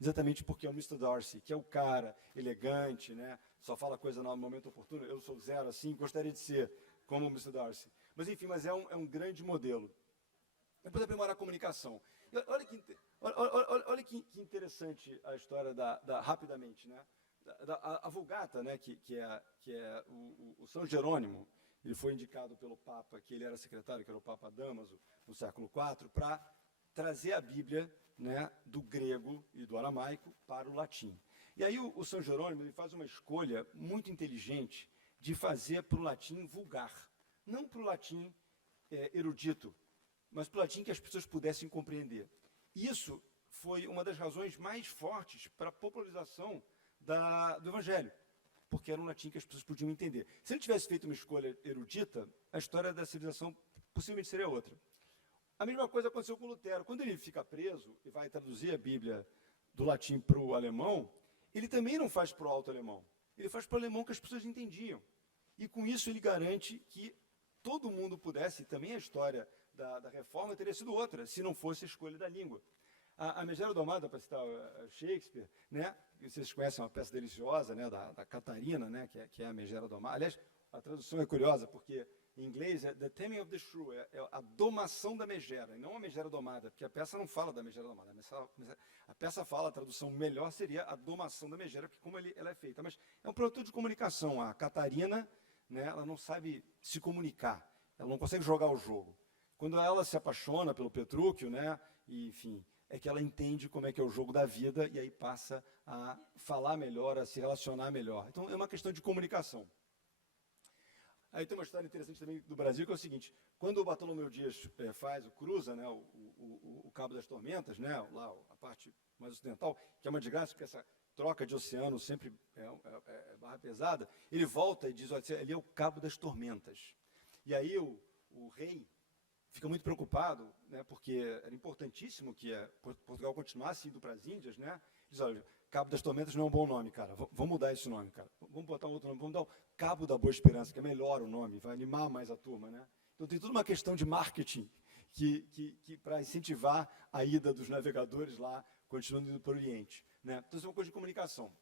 Exatamente porque é o Mr. Darcy, que é o cara elegante, né? Só fala coisa no momento oportuno. Eu sou Zero, assim, gostaria de ser como o Mr. Darcy. Mas, enfim, é um grande modelo. Depois aprimorar a comunicação. Olha que interessante a história rapidamente, né? A Vulgata, né, que é o São Jerônimo, ele foi indicado pelo Papa, que ele era secretário, que era o Papa Dámaso, no século IV, para trazer a Bíblia, né, do grego e do aramaico para o latim. E aí o São Jerônimo ele faz uma escolha muito inteligente de fazer para o latim vulgar, não para o latim erudito, mas para o latim que as pessoas pudessem compreender. Isso foi uma das razões mais fortes para a popularização do Evangelho, porque era um latim que as pessoas podiam entender. Se ele tivesse feito uma escolha erudita, a história da civilização possivelmente seria outra. A mesma coisa aconteceu com Lutero. Quando ele fica preso e vai traduzir a Bíblia do latim para o alemão, ele também não faz para o alto alemão. Ele faz para o alemão que as pessoas entendiam. E com isso ele garante que todo mundo pudesse, e também a história da reforma teria sido outra, se não fosse a escolha da língua. A Megera Domada, para citar Shakespeare, né, vocês conhecem uma peça deliciosa, né, da Catarina, né, que é a Megera Domada. Aliás, a tradução é curiosa, porque em inglês é The Taming of the Shrew, é a domação da megera, e não a megera domada, porque a peça não fala da megera domada. A peça fala, a tradução melhor seria a domação da megera, porque como ela é feita. Mas é um produto de comunicação. A Catarina, né, ela não sabe se comunicar, ela não consegue jogar o jogo. Quando ela se apaixona pelo Petrúquio, né, e, enfim, é que ela entende como é que é o jogo da vida, e aí passa a falar melhor, a se relacionar melhor. Então, é uma questão de comunicação. Aí tem uma história interessante também do Brasil, que é o seguinte: quando o Bartolomeu Dias cruza, né, o Cabo das Tormentas, né, lá a parte mais ocidental, que é uma desgraça, porque essa troca de oceano sempre é barra pesada, ele volta e diz: olha, ali é o Cabo das Tormentas. E aí o rei fica muito preocupado, né, porque era importantíssimo que Portugal continuasse indo para as Índias, né? Diz: olha, Cabo das Tormentas não é um bom nome, cara. Vamos mudar esse nome, cara. Vamos botar um outro nome. Vamos dar o Cabo da Boa Esperança, que é melhor o nome, vai animar mais a turma, né? Então tem toda uma questão de marketing que para incentivar a ida dos navegadores lá, continuando indo para o Oriente, né? Então isso é uma coisa de comunicação.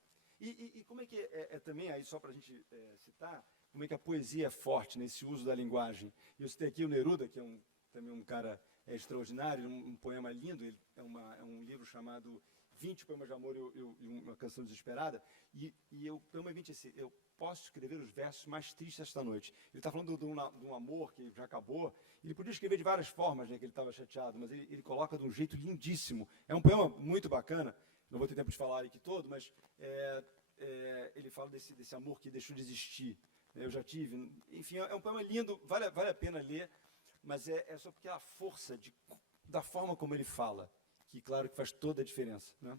E como é que também, aí só para a gente citar, como é que a poesia é forte nesse uso da linguagem. E eu citei aqui o Neruda, que é também um cara extraordinário, um poema lindo, é um livro chamado 20 Poemas de Amor e uma Canção Desesperada, e o poema 20 é assim: eu posso escrever os versos mais tristes esta noite. Ele está falando de um amor que já acabou. Ele podia escrever de várias formas, né, que ele estava chateado, mas ele coloca de um jeito lindíssimo. É um poema muito bacana, não vou ter tempo de falar aqui todo, mas ele fala desse amor que deixou de existir. Eu já tive, enfim, é um poema lindo, vale a pena ler, mas é só porque a força da forma como ele fala, que claro que faz toda a diferença, né?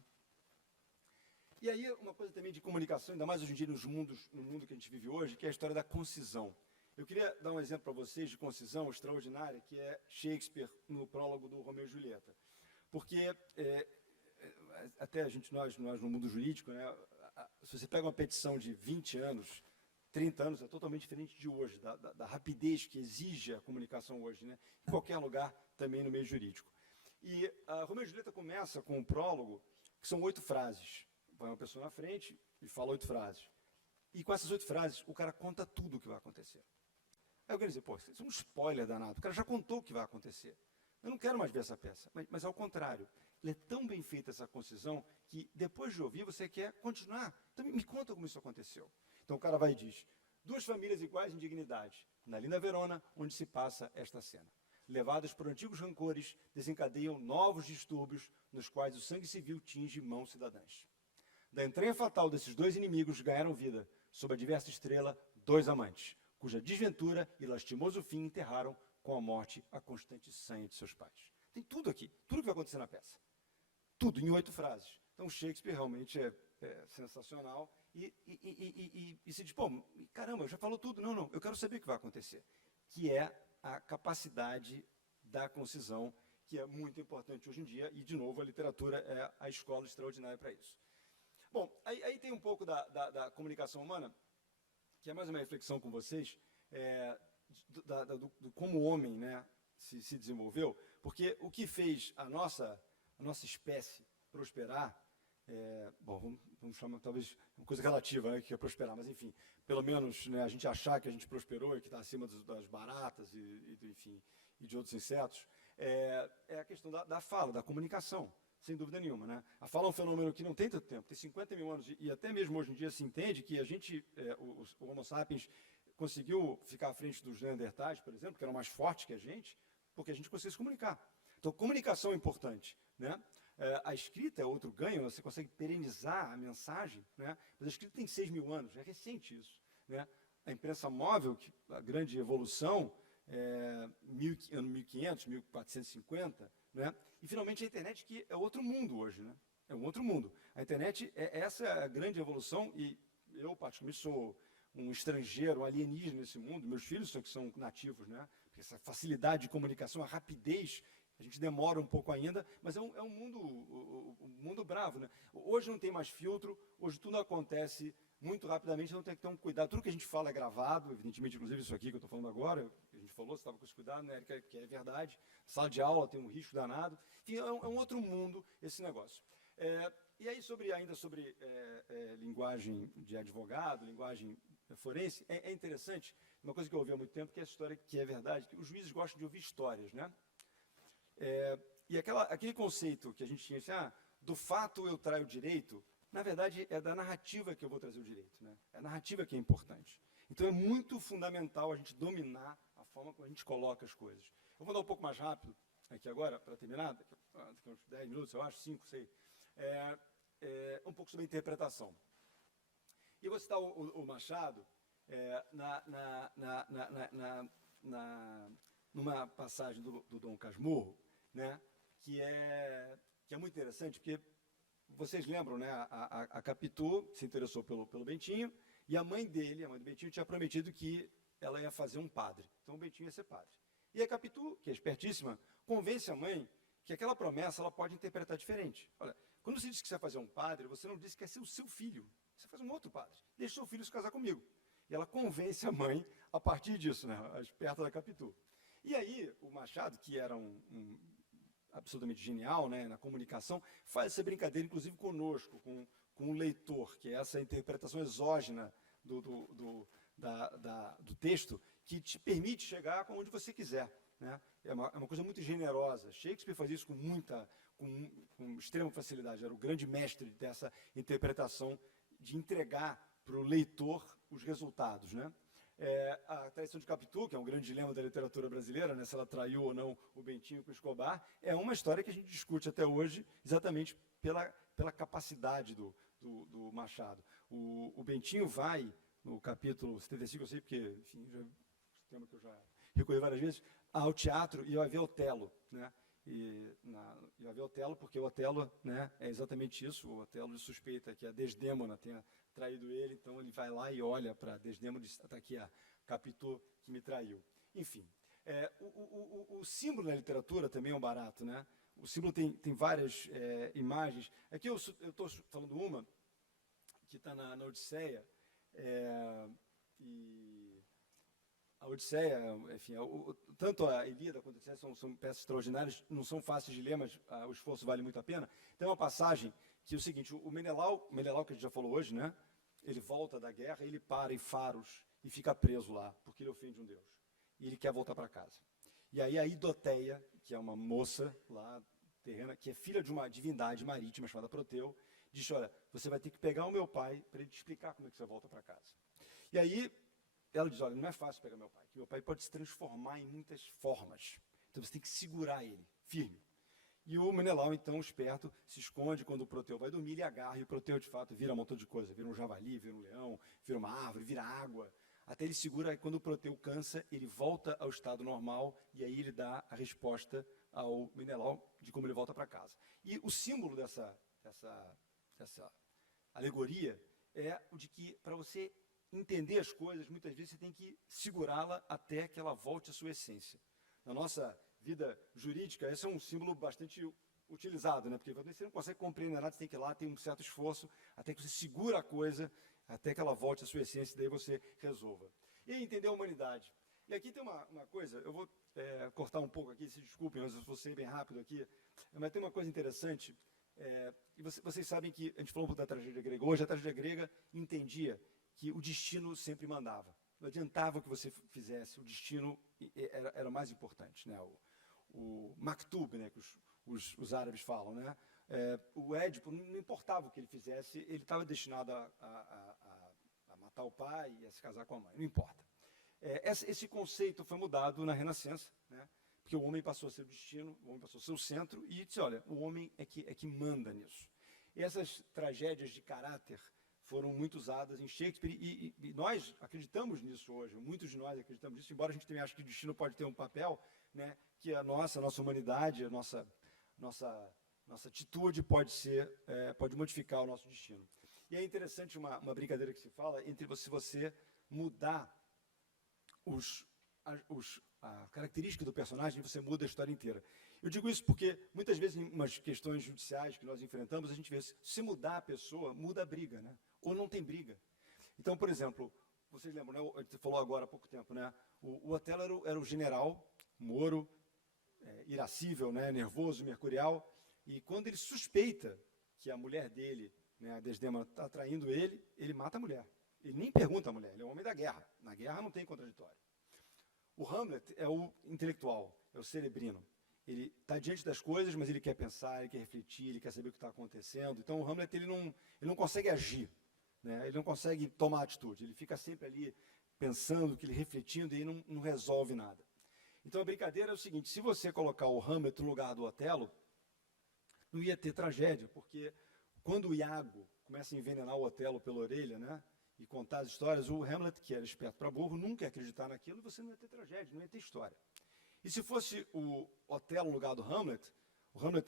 E aí uma coisa também de comunicação, ainda mais hoje em dia no mundo que a gente vive hoje, que é a história da concisão. Eu queria dar um exemplo para vocês de concisão extraordinária, que é Shakespeare no prólogo do Romeu e Julieta. Porque até nós no mundo jurídico, né, se você pega uma petição de 20 anos, 30 anos, é totalmente diferente de hoje, da rapidez que exige a comunicação hoje, né, em qualquer lugar, também no meio jurídico. E a Romeu e Julieta começa com um prólogo, que são 8 frases. Vai uma pessoa na frente e fala 8 frases. E com essas 8 frases, o cara conta tudo o que vai acontecer. Aí eu quero dizer, pô, isso é um spoiler danado. O cara já contou o que vai acontecer. Eu não quero mais ver essa peça. Mas ao contrário, ela é tão bem feita essa concisão, que depois de ouvir, você quer continuar. Então me conta como isso aconteceu. Então o cara vai e diz: 2 famílias iguais em dignidade, na linda Verona, onde se passa esta cena. Levadas por antigos rancores, desencadeiam novos distúrbios, nos quais o sangue civil tinge mãos cidadãs. Da entranha fatal desses 2 inimigos ganharam vida, sob a diversa estrela, 2 amantes, cuja desventura e lastimoso fim enterraram com a morte a constante sanha de seus pais. Tem tudo aqui, tudo que vai acontecer na peça. Tudo, em 8 frases. Então Shakespeare realmente é sensacional. E se diz: pô, caramba, já falou tudo. Não, eu quero saber o que vai acontecer. Que é a capacidade da concisão, que é muito importante hoje em dia, e, de novo, a literatura é a escola extraordinária para isso. Bom, aí tem um pouco da comunicação humana, que é mais uma reflexão com vocês, do como o homem, né, se desenvolveu, porque o que fez a nossa espécie prosperar, vamos chamar talvez uma coisa relativa, né, que é prosperar, mas enfim, pelo menos, né, a gente achar que a gente prosperou e que está acima das baratas enfim, e de outros insetos, é a questão da fala, da comunicação, sem dúvida nenhuma, né? A fala é um fenômeno que não tem tanto tempo, tem 50 mil anos, e até mesmo hoje em dia se entende que a gente, o Homo sapiens, conseguiu ficar à frente dos Neandertais, por exemplo, que eram mais fortes que a gente, porque a gente conseguia se comunicar. Então, comunicação é importante, né? A escrita é outro ganho, você consegue perenizar a mensagem, né? Mas a escrita tem 6 mil anos, é recente isso, né? A imprensa móvel, a grande evolução, ano 1500, 1450, né? E finalmente a internet, que é outro mundo hoje, né? É um outro mundo. A internet, essa é a grande evolução, e eu, particularmente, sou um estrangeiro, um alienígena nesse mundo. Meus filhos que são nativos, né? Porque essa facilidade de comunicação, a rapidez, a gente demora um pouco ainda, mas é um mundo bravo, né? Hoje não tem mais filtro, hoje tudo acontece muito rapidamente, então tem que ter um cuidado. Tudo que a gente fala é gravado, evidentemente, inclusive isso aqui que eu estou falando agora, a gente falou, você estava com esse cuidado, né, Érica, que é verdade. Sala de aula tem um risco danado. Enfim, é um outro mundo esse negócio. E aí, ainda sobre linguagem de advogado, linguagem forense, é interessante, uma coisa que eu ouvi há muito tempo, que é a história que é verdade, que os juízes gostam de ouvir histórias, né? E aquele conceito que a gente tinha, assim, do fato eu traio o direito, na verdade é da narrativa que eu vou trazer o direito, né? É a narrativa que é importante. Então é muito fundamental a gente dominar a forma como a gente coloca as coisas. Eu vou dar um pouco mais rápido aqui agora, para terminar, daqui a uns 10 minutos, eu acho, 5, sei. Um pouco sobre a interpretação. E eu vou citar o Machado numa passagem do Dom Casmurro, né, que é muito interessante, porque vocês lembram, né, a Capitu se interessou pelo Bentinho, e a mãe do Bentinho, tinha prometido que ela ia fazer um padre. Então o Bentinho ia ser padre. E a Capitu, que é espertíssima, convence a mãe que aquela promessa ela pode interpretar diferente. Olha, quando você diz que você vai fazer um padre, você não disse que é ser o seu filho. Você faz um outro padre. Deixa o seu filho se casar comigo. E ela convence a mãe a partir disso, né, perto da Capitu. E aí, o Machado, que era absolutamente genial, né, na comunicação, faz essa brincadeira, inclusive conosco, com o leitor, que é essa interpretação exógena do texto, que te permite chegar onde você quiser, né? É uma coisa muito generosa. Shakespeare faz isso com extrema facilidade. Era o grande mestre dessa interpretação, de entregar para o leitor os resultados, né? A traição de Capitu, que é um grande dilema da literatura brasileira, né, se ela traiu ou não o Bentinho com o Escobar, é uma história que a gente discute até hoje, exatamente pela capacidade do Machado. O Bentinho vai, no capítulo 75, eu sei porque, enfim, tema que eu já recorri várias vezes, ao teatro e vai ver Otelo, né? E vai ver Otelo, porque o Otelo, né, é exatamente isso. O Otelo suspeita que a Desdémona tenha traído ele, então ele vai lá e olha para Desdémona e diz: está aqui a Capitu que me traiu. Enfim, o símbolo na literatura também é um barato, né? O símbolo tem várias imagens. Aqui eu estou falando uma que está na Odisseia, e a Odisseia, enfim, tanto a Ilíada quanto a Odisseia são peças extraordinárias, não são fáceis de ler, mas o esforço vale muito a pena. Tem uma passagem que é o seguinte: o Menelau, que a gente já falou hoje, né? Ele volta da guerra, ele para em Faros e fica preso lá, porque ele ofende um deus. E ele quer voltar para casa. E aí a Idoteia, que é uma moça lá terrena, que é filha de uma divindade marítima chamada Proteu, diz: olha, você vai ter que pegar o meu pai para ele te explicar como é que você volta para casa. E aí ela diz: olha, não é fácil pegar meu pai, que meu pai pode se transformar em muitas formas. Então você tem que segurar ele, firme. E o Menelau, então, esperto, se esconde quando o Proteu vai dormir, ele agarra, e o Proteu, de fato, vira um montão de coisa. Vira um javali, vira um leão, vira uma árvore, vira água. Até ele segura, e quando o Proteu cansa, ele volta ao estado normal, e aí ele dá a resposta ao Menelau de como ele volta para casa. E o símbolo dessa alegoria é o de que, para você entender as coisas, muitas vezes você tem que segurá-la até que ela volte à sua essência. Na nossa vida jurídica, esse é um símbolo bastante utilizado, né? Porque você não consegue compreender nada, você tem que ir lá, tem um certo esforço, até que você segura a coisa, até que ela volte à sua essência, e daí você resolva. E aí, entender a humanidade. E aqui tem uma coisa, eu vou cortar um pouco aqui, se desculpem, mas eu vou ser bem rápido aqui, mas tem uma coisa interessante, e vocês sabem que a gente falou um pouco da tragédia grega. Hoje a tragédia grega entendia que o destino sempre mandava. Não adiantava o que você fizesse, o destino era mais importante, né? O maktub, né, que os árabes falam, né? O Édipo, não importava o que ele fizesse, ele estava destinado a matar o pai e a se casar com a mãe, não importa. Esse conceito foi mudado na Renascença, né? Porque o homem passou a ser o destino, o homem passou a ser o centro, e disse: olha, o homem é que manda nisso. E essas tragédias de caráter foram muito usadas em Shakespeare, e nós acreditamos nisso hoje, muitos de nós acreditamos nisso, embora a gente também ache que o destino pode ter um papel, né, que a nossa humanidade, a nossa atitude pode modificar o nosso destino. E é interessante uma brincadeira que se fala entre você mudar a característica do personagem, você muda a história inteira. Eu digo isso porque, muitas vezes, em umas questões judiciais que nós enfrentamos, a gente vê, se mudar a pessoa, muda a briga, né? Ou não tem briga. Então, por exemplo, vocês lembram, né? Você falou agora há pouco tempo, né? O Otelo era o general, Moro, irascível, né? Nervoso, mercurial, e quando ele suspeita que a mulher dele, né, a Desdemona, está traindo ele, ele mata a mulher. Ele nem pergunta à mulher, ele é o homem da guerra. Na guerra não tem contraditório. O Hamlet é o intelectual, é o cerebrino. Ele está diante das coisas, mas ele quer pensar, ele quer refletir, ele quer saber o que está acontecendo. Então, o Hamlet ele não consegue agir, né? Ele não consegue tomar atitude. Ele fica sempre ali pensando, refletindo, e ele não resolve nada. Então, a brincadeira é o seguinte, se você colocar o Hamlet no lugar do Otelo, não ia ter tragédia, porque quando o Iago começa a envenenar o Otelo pela orelha, né, e contar as histórias, o Hamlet, que era esperto para burro, nunca ia acreditar naquilo, e você não ia ter tragédia, não ia ter história. E se fosse o Otelo no lugar do Hamlet, o Hamlet,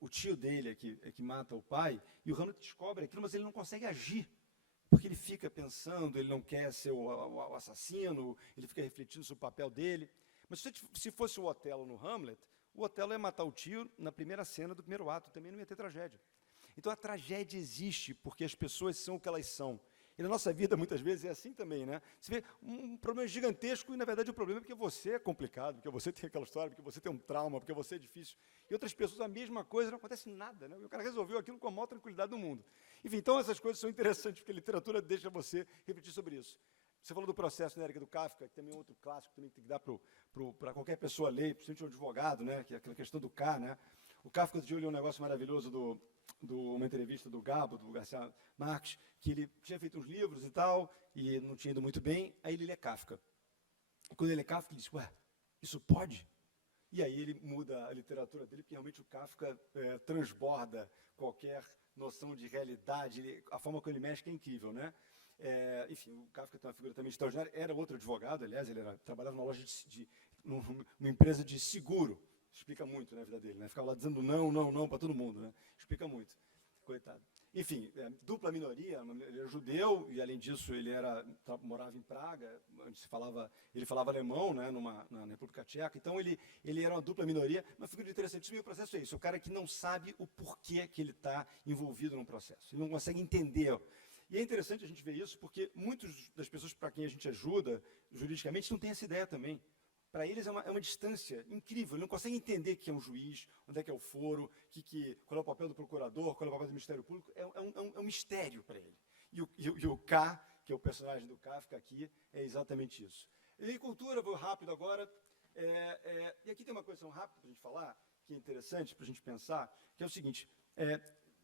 o tio dele é que mata o pai, e o Hamlet descobre aquilo, mas ele não consegue agir, porque ele fica pensando, ele não quer ser o assassino, ele fica refletindo sobre o papel dele. Mas se fosse o Otelo no Hamlet, o Otelo ia matar o tio na primeira cena do primeiro ato, também não ia ter tragédia. Então a tragédia existe porque as pessoas são o que elas são. E na nossa vida, muitas vezes, é assim também, né? Você vê um problema gigantesco e, na verdade, o problema é porque você é complicado, porque você tem aquela história, porque você tem um trauma, porque você é difícil. E outras pessoas, a mesma coisa, não acontece nada, né? E o cara resolveu aquilo com a maior tranquilidade do mundo. Enfim, então essas coisas são interessantes, porque a literatura deixa você refletir sobre isso. Você falou do processo, né, Érica, do Kafka, que também é outro clássico também que tem que dar para qualquer pessoa ler, principalmente um advogado, né? Que é aquela questão do K, né? O Kafka, de olho, um negócio maravilhoso uma entrevista do Gabo, do Garcia Marques, que ele tinha feito uns livros e tal, e não tinha ido muito bem, aí ele lê Kafka. E quando ele lê Kafka, ele diz, ué, isso pode? E aí ele muda a literatura dele, porque realmente o Kafka transborda qualquer noção de realidade, a forma como ele mexe que é incrível, né? Enfim, o Kafka tem uma figura também extraordinária, era outro advogado, aliás, ele trabalhava numa loja numa empresa de seguro, explica muito, né, a vida dele, né? Ficava lá dizendo não para todo mundo, né? Explica muito, coitado. Enfim, dupla minoria, ele era judeu e, além disso, ele morava em Praga, onde ele falava alemão, né, na República Tcheca, então ele era uma dupla minoria. Uma figura interessante, o processo é isso, o cara que não sabe o porquê que ele está envolvido num processo, ele não consegue entender. E é interessante a gente ver isso, porque muitas das pessoas para quem a gente ajuda juridicamente não têm essa ideia também. Para eles é uma distância incrível, ele não consegue entender o que é um juiz, onde é que é o foro, qual é o papel do procurador, qual é o papel do Ministério Público, é um mistério para ele. E o K, que é o personagem do Kafka aqui, é exatamente isso. E cultura, vou rápido agora, e aqui tem uma coisa rápida para a gente falar, que é interessante para a gente pensar, que é o seguinte,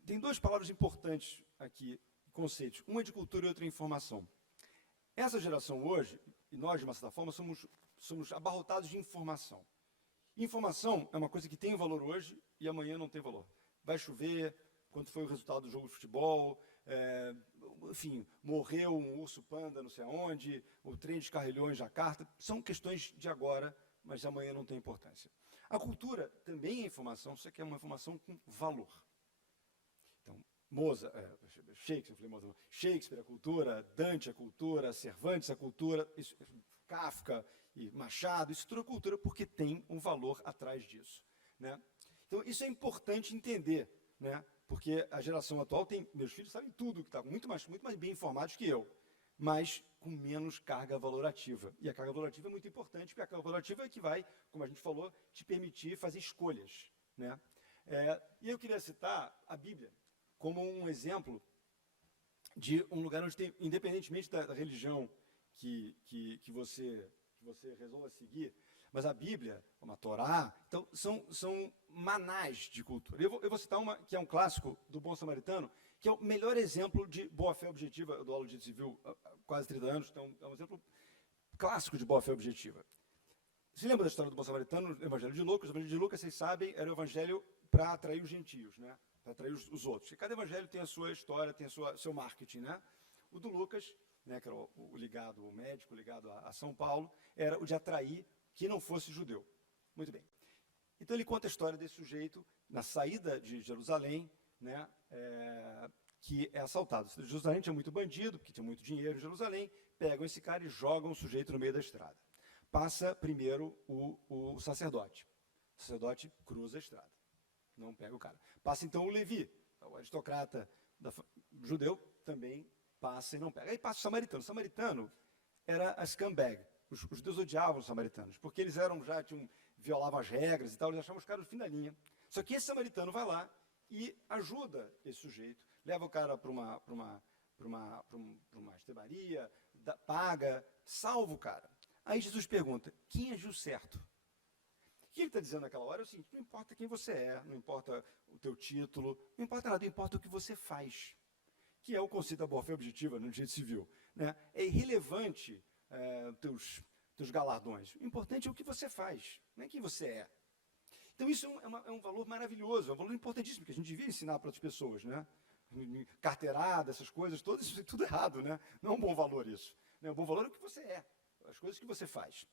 tem duas palavras importantes aqui, conceitos, uma é de cultura e outra é informação. Essa geração hoje, e nós de uma certa forma, somos abarrotados de informação. Informação é uma coisa que tem valor hoje e amanhã não tem valor. Vai chover, quanto foi o resultado do jogo de futebol, enfim, morreu um urso panda não sei aonde, o trem descarrilhou em Jacarta, são questões de agora, mas amanhã não tem importância. A cultura também é informação, só que é uma informação com valor. Então, Shakespeare é cultura, Dante é cultura, Cervantes é cultura, Kafka e Machado, isso tudo é cultura porque tem um valor atrás disso, né? Então, isso é importante entender, né? Porque a geração atual meus filhos sabem tudo, que está muito mais bem informados que eu, mas com menos carga valorativa. E a carga valorativa é muito importante, porque a carga valorativa é que vai, como a gente falou, te permitir fazer escolhas, né? E eu queria citar a Bíblia como um exemplo de um lugar onde tem, independentemente da religião que você resolva seguir, mas a Bíblia, como a Torá, então, são manás de cultura. Eu vou citar uma que é um clássico do Bom Samaritano, que é o melhor exemplo de boa-fé objetiva. Eu dou aula de direito civil há quase 30 anos, então é um exemplo clássico de boa-fé objetiva. Você lembra da história do Bom Samaritano, o Evangelho de Lucas? O Evangelho de Lucas, vocês sabem, era o evangelho para atrair os gentios, né? Para atrair os outros. E cada evangelho tem a sua história, tem seu marketing, né? O do Lucas, né, que era o ligado, o médico ligado a São Paulo, era o de atrair quem não fosse judeu. Muito bem. Então ele conta a história desse sujeito na saída de Jerusalém, né, que é assaltado. Jerusalém tinha muito bandido, porque tinha muito dinheiro em Jerusalém, pegam esse cara e jogam o sujeito no meio da estrada. Passa primeiro o sacerdote. O sacerdote cruza a estrada, não pega o cara. Passa então o Levi, o aristocrata judeu, também passa e não pega. Aí passa o samaritano. O samaritano era a scumbag. Os judeus odiavam os samaritanos, porque eles violavam as regras e tal, eles achavam os caras no fim da linha. Só que esse samaritano vai lá e ajuda esse sujeito, leva o cara para uma estebaria, paga, salva o cara. Aí Jesus pergunta, quem agiu certo? O que ele está dizendo naquela hora é o seguinte, não importa quem você é, não importa o teu título, não importa nada, importa o que você faz. Que é o conceito da boa-fé objetiva no direito civil. Né? É irrelevante teus galardões. O importante é o que você faz, não é quem você é. Então isso é um valor maravilhoso, é um valor importantíssimo, que a gente devia ensinar para outras pessoas. Né? Carteirada, essas coisas todas, isso é tudo errado. Né? Não é um bom valor isso. Né? O bom valor é o que você é, as coisas que você faz.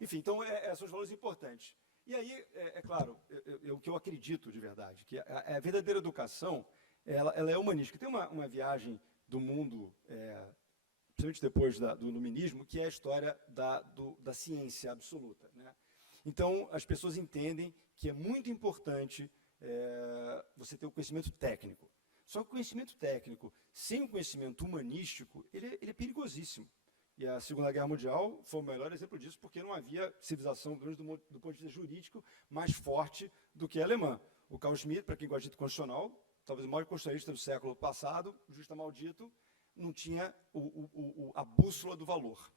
Enfim, então são os valores importantes. E aí, é claro, o que eu acredito de verdade, que a verdadeira educação, ela é humanística. Tem uma viagem do mundo, principalmente depois do iluminismo, que é a história da ciência absoluta. Né? Então, as pessoas entendem que é muito importante você ter o conhecimento técnico. Só que o conhecimento técnico, sem o conhecimento humanístico, ele é perigosíssimo. E a Segunda Guerra Mundial foi o melhor exemplo disso, porque não havia civilização, pelo menos do ponto de vista jurídico, mais forte do que a alemã. O Carl Schmitt, para quem gosta de direito constitucional, talvez o maior constitucionalista do século passado, o justa maldito, não tinha a bússola do valor.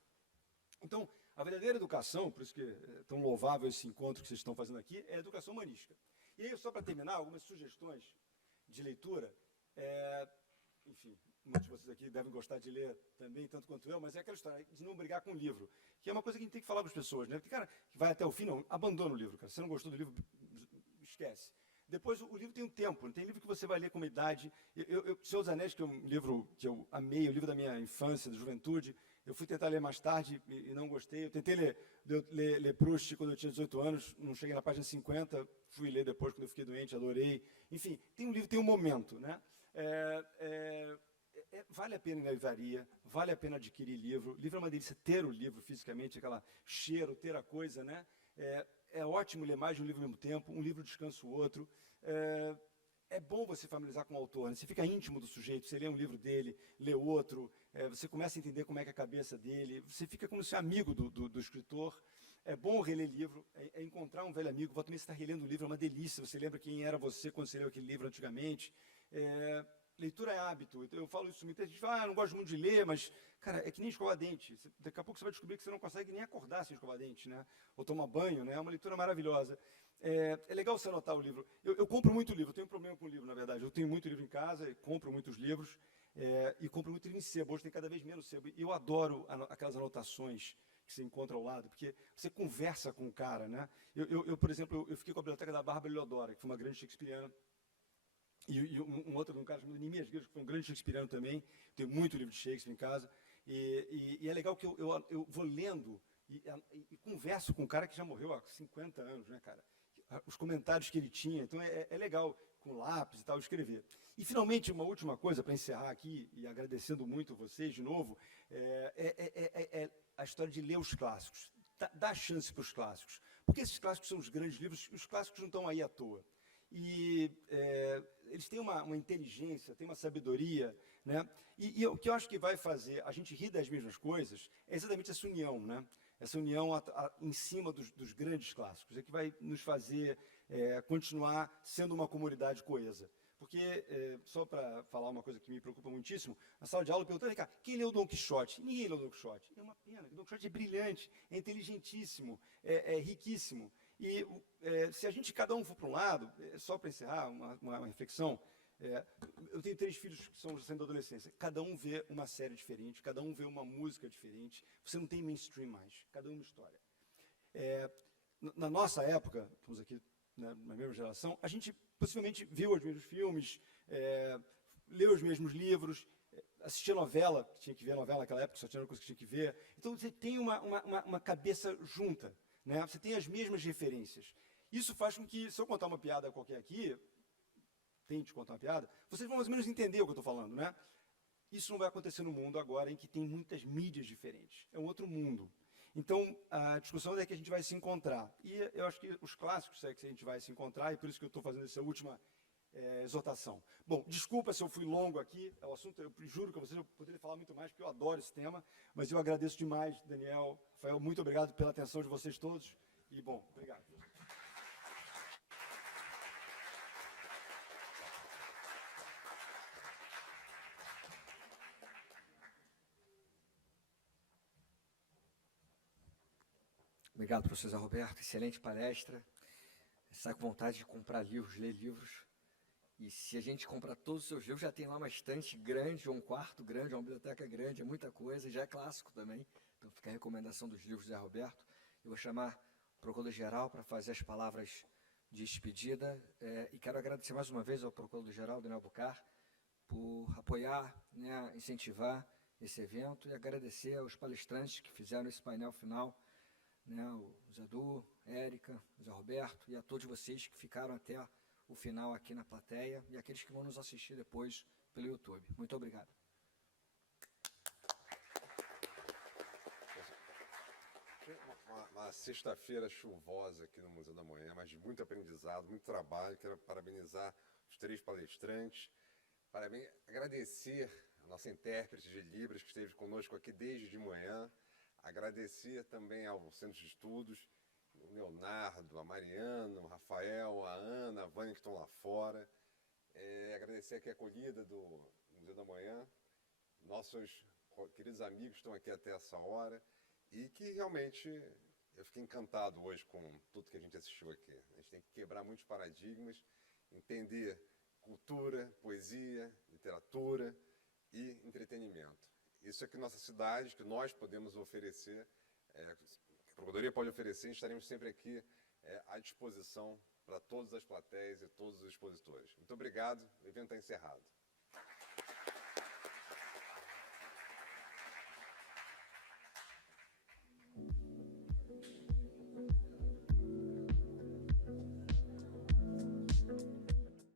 Então, a verdadeira educação, por isso que é tão louvável esse encontro que vocês estão fazendo aqui, é a educação humanística. E aí, só para terminar, algumas sugestões de leitura. Enfim, muitos de vocês aqui devem gostar de ler também, tanto quanto eu, mas é aquela história de não brigar com o livro, que é uma coisa que a gente tem que falar para as pessoas. Né? Porque, cara, que vai até o fim, não, abandona o livro, cara. Se você não gostou do livro, esquece. Depois, o livro tem um tempo, tem livro que você vai ler com uma idade. Senhor dos Anéis, que é um livro que eu amei, o livro da minha infância, da juventude, eu fui tentar ler mais tarde e não gostei. Eu tentei ler Proust quando eu tinha 18 anos, não cheguei na página 50, fui ler depois quando eu fiquei doente, adorei. Enfim, tem um livro, tem um momento. Né? Vale a pena ir na livraria, vale a pena adquirir livro. Livro é uma delícia, ter o livro fisicamente, aquele cheiro, ter a coisa, né? É ótimo ler mais de um livro ao mesmo tempo, um livro descansa o outro. É bom você familiarizar com o autor, né? Você fica íntimo do sujeito, você lê um livro dele, lê outro, você começa a entender como é que é a cabeça dele, você fica como se amigo do escritor. É bom reler livro, encontrar um velho amigo, volta e meia você está relendo um livro, é uma delícia, você lembra quem era você quando você leu aquele livro antigamente. Leitura é hábito. Eu falo isso, muita gente fala, não gosto muito de ler, mas, cara, é que nem escovar dente. Daqui a pouco você vai descobrir que você não consegue nem acordar sem escovar dente, né? Ou tomar banho, né? É uma leitura maravilhosa. É legal você anotar o livro. Eu compro muito livro, eu tenho um problema com livro, na verdade. Eu tenho muito livro em casa, compro muitos livros, e compro muito livro em sebo. Hoje tem cada vez menos sebo. E eu adoro aquelas anotações que você encontra ao lado, porque você conversa com o cara, né? Por exemplo, eu fiquei com a biblioteca da Bárbara Leodora, que foi uma grande shakespeariana, e um cara chamado Nimias Gueiros, que foi um grande shakespeariano também. Tenho muito livro de Shakespeare em casa. E é legal que eu vou lendo e converso com um cara que já morreu há 50 anos, né, cara? Os comentários que ele tinha. Então é legal, com lápis e tal, escrever. E, finalmente, uma última coisa para encerrar aqui, e agradecendo muito vocês de novo, é a história de ler os clássicos. Dá chance para os clássicos. Porque esses clássicos são os grandes livros, os clássicos não estão aí à toa. E eles têm uma inteligência, têm uma sabedoria, né? E o que eu acho que vai fazer a gente rir das mesmas coisas é exatamente essa união, né? Essa união em cima dos grandes clássicos, é que vai nos fazer continuar sendo uma comunidade coesa. Porque, só para falar uma coisa que me preocupa muitíssimo, na sala de aula eu perguntei, vem cá, quem leu Dom Quixote? Ninguém leu Dom Quixote. É uma pena, Dom Quixote é brilhante, é inteligentíssimo, é riquíssimo. E se a gente, cada um for para um lado, só para encerrar uma reflexão, eu tenho 3 filhos que são saindo da adolescência, cada um vê uma série diferente, cada um vê uma música diferente, você não tem mainstream mais, cada um uma história. Na nossa época, estamos aqui né, na mesma geração, a gente possivelmente viu os mesmos filmes, leu os mesmos livros, assistia novela, tinha que ver novela naquela época, só tinha uma coisa que tinha que ver. Então, você tem uma cabeça junta, né? Você tem as mesmas referências. Isso faz com que, se eu contar uma piada qualquer aqui, tente contar uma piada, vocês vão mais ou menos entender o que eu estou falando, né? Isso não vai acontecer no mundo agora em que tem muitas mídias diferentes. É um outro mundo. Então, a discussão é que a gente vai se encontrar. E eu acho que os clássicos é que a gente vai se encontrar, e por isso que eu estou fazendo essa última exortação. Bom, desculpa se eu fui longo aqui, é o assunto, eu juro que vocês eu poderia falar muito mais, porque eu adoro esse tema, mas eu agradeço demais, Daniel, Rafael, muito obrigado pela atenção de vocês todos, e bom, obrigado. Obrigado, professor Zé Roberto. Excelente palestra. Sai com vontade de comprar livros, ler livros. E se a gente comprar todos os seus livros, já tem lá uma estante grande, ou um quarto grande, ou uma biblioteca grande, é muita coisa, já é clássico também. Então fica a recomendação dos livros do Zé Roberto. Eu vou chamar o Procurador-Geral para fazer as palavras de despedida. E quero agradecer mais uma vez ao Procurador-Geral, Daniel Bucar, por apoiar, né, incentivar esse evento, e agradecer aos palestrantes que fizeram esse painel final, né, o Zé Du, Érica, o Zé Roberto, e a todos vocês que ficaram até o final aqui na plateia, e aqueles que vão nos assistir depois pelo YouTube. Muito obrigado. Uma sexta-feira chuvosa aqui no Museu da Manhã, mas de muito aprendizado, muito trabalho. Quero parabenizar os 3 palestrantes, agradecer a nossa intérprete de Libras que esteve conosco aqui desde de manhã, agradecer também ao Centro de Estudos, o Leonardo, a Mariana, o Rafael, a Ana, a Vânia que estão lá fora, agradecer aqui a acolhida do Museu da Manhã, nossos queridos amigos estão aqui até essa hora, e que realmente eu fiquei encantado hoje com tudo que a gente assistiu aqui. A gente tem que quebrar muitos paradigmas, entender cultura, poesia, literatura e entretenimento. Isso é que nossa cidade, que nós podemos oferecer, que a Procuradoria pode oferecer, e estaremos sempre aqui à disposição para todas as plateias e todos os expositores. Muito obrigado, o evento está encerrado.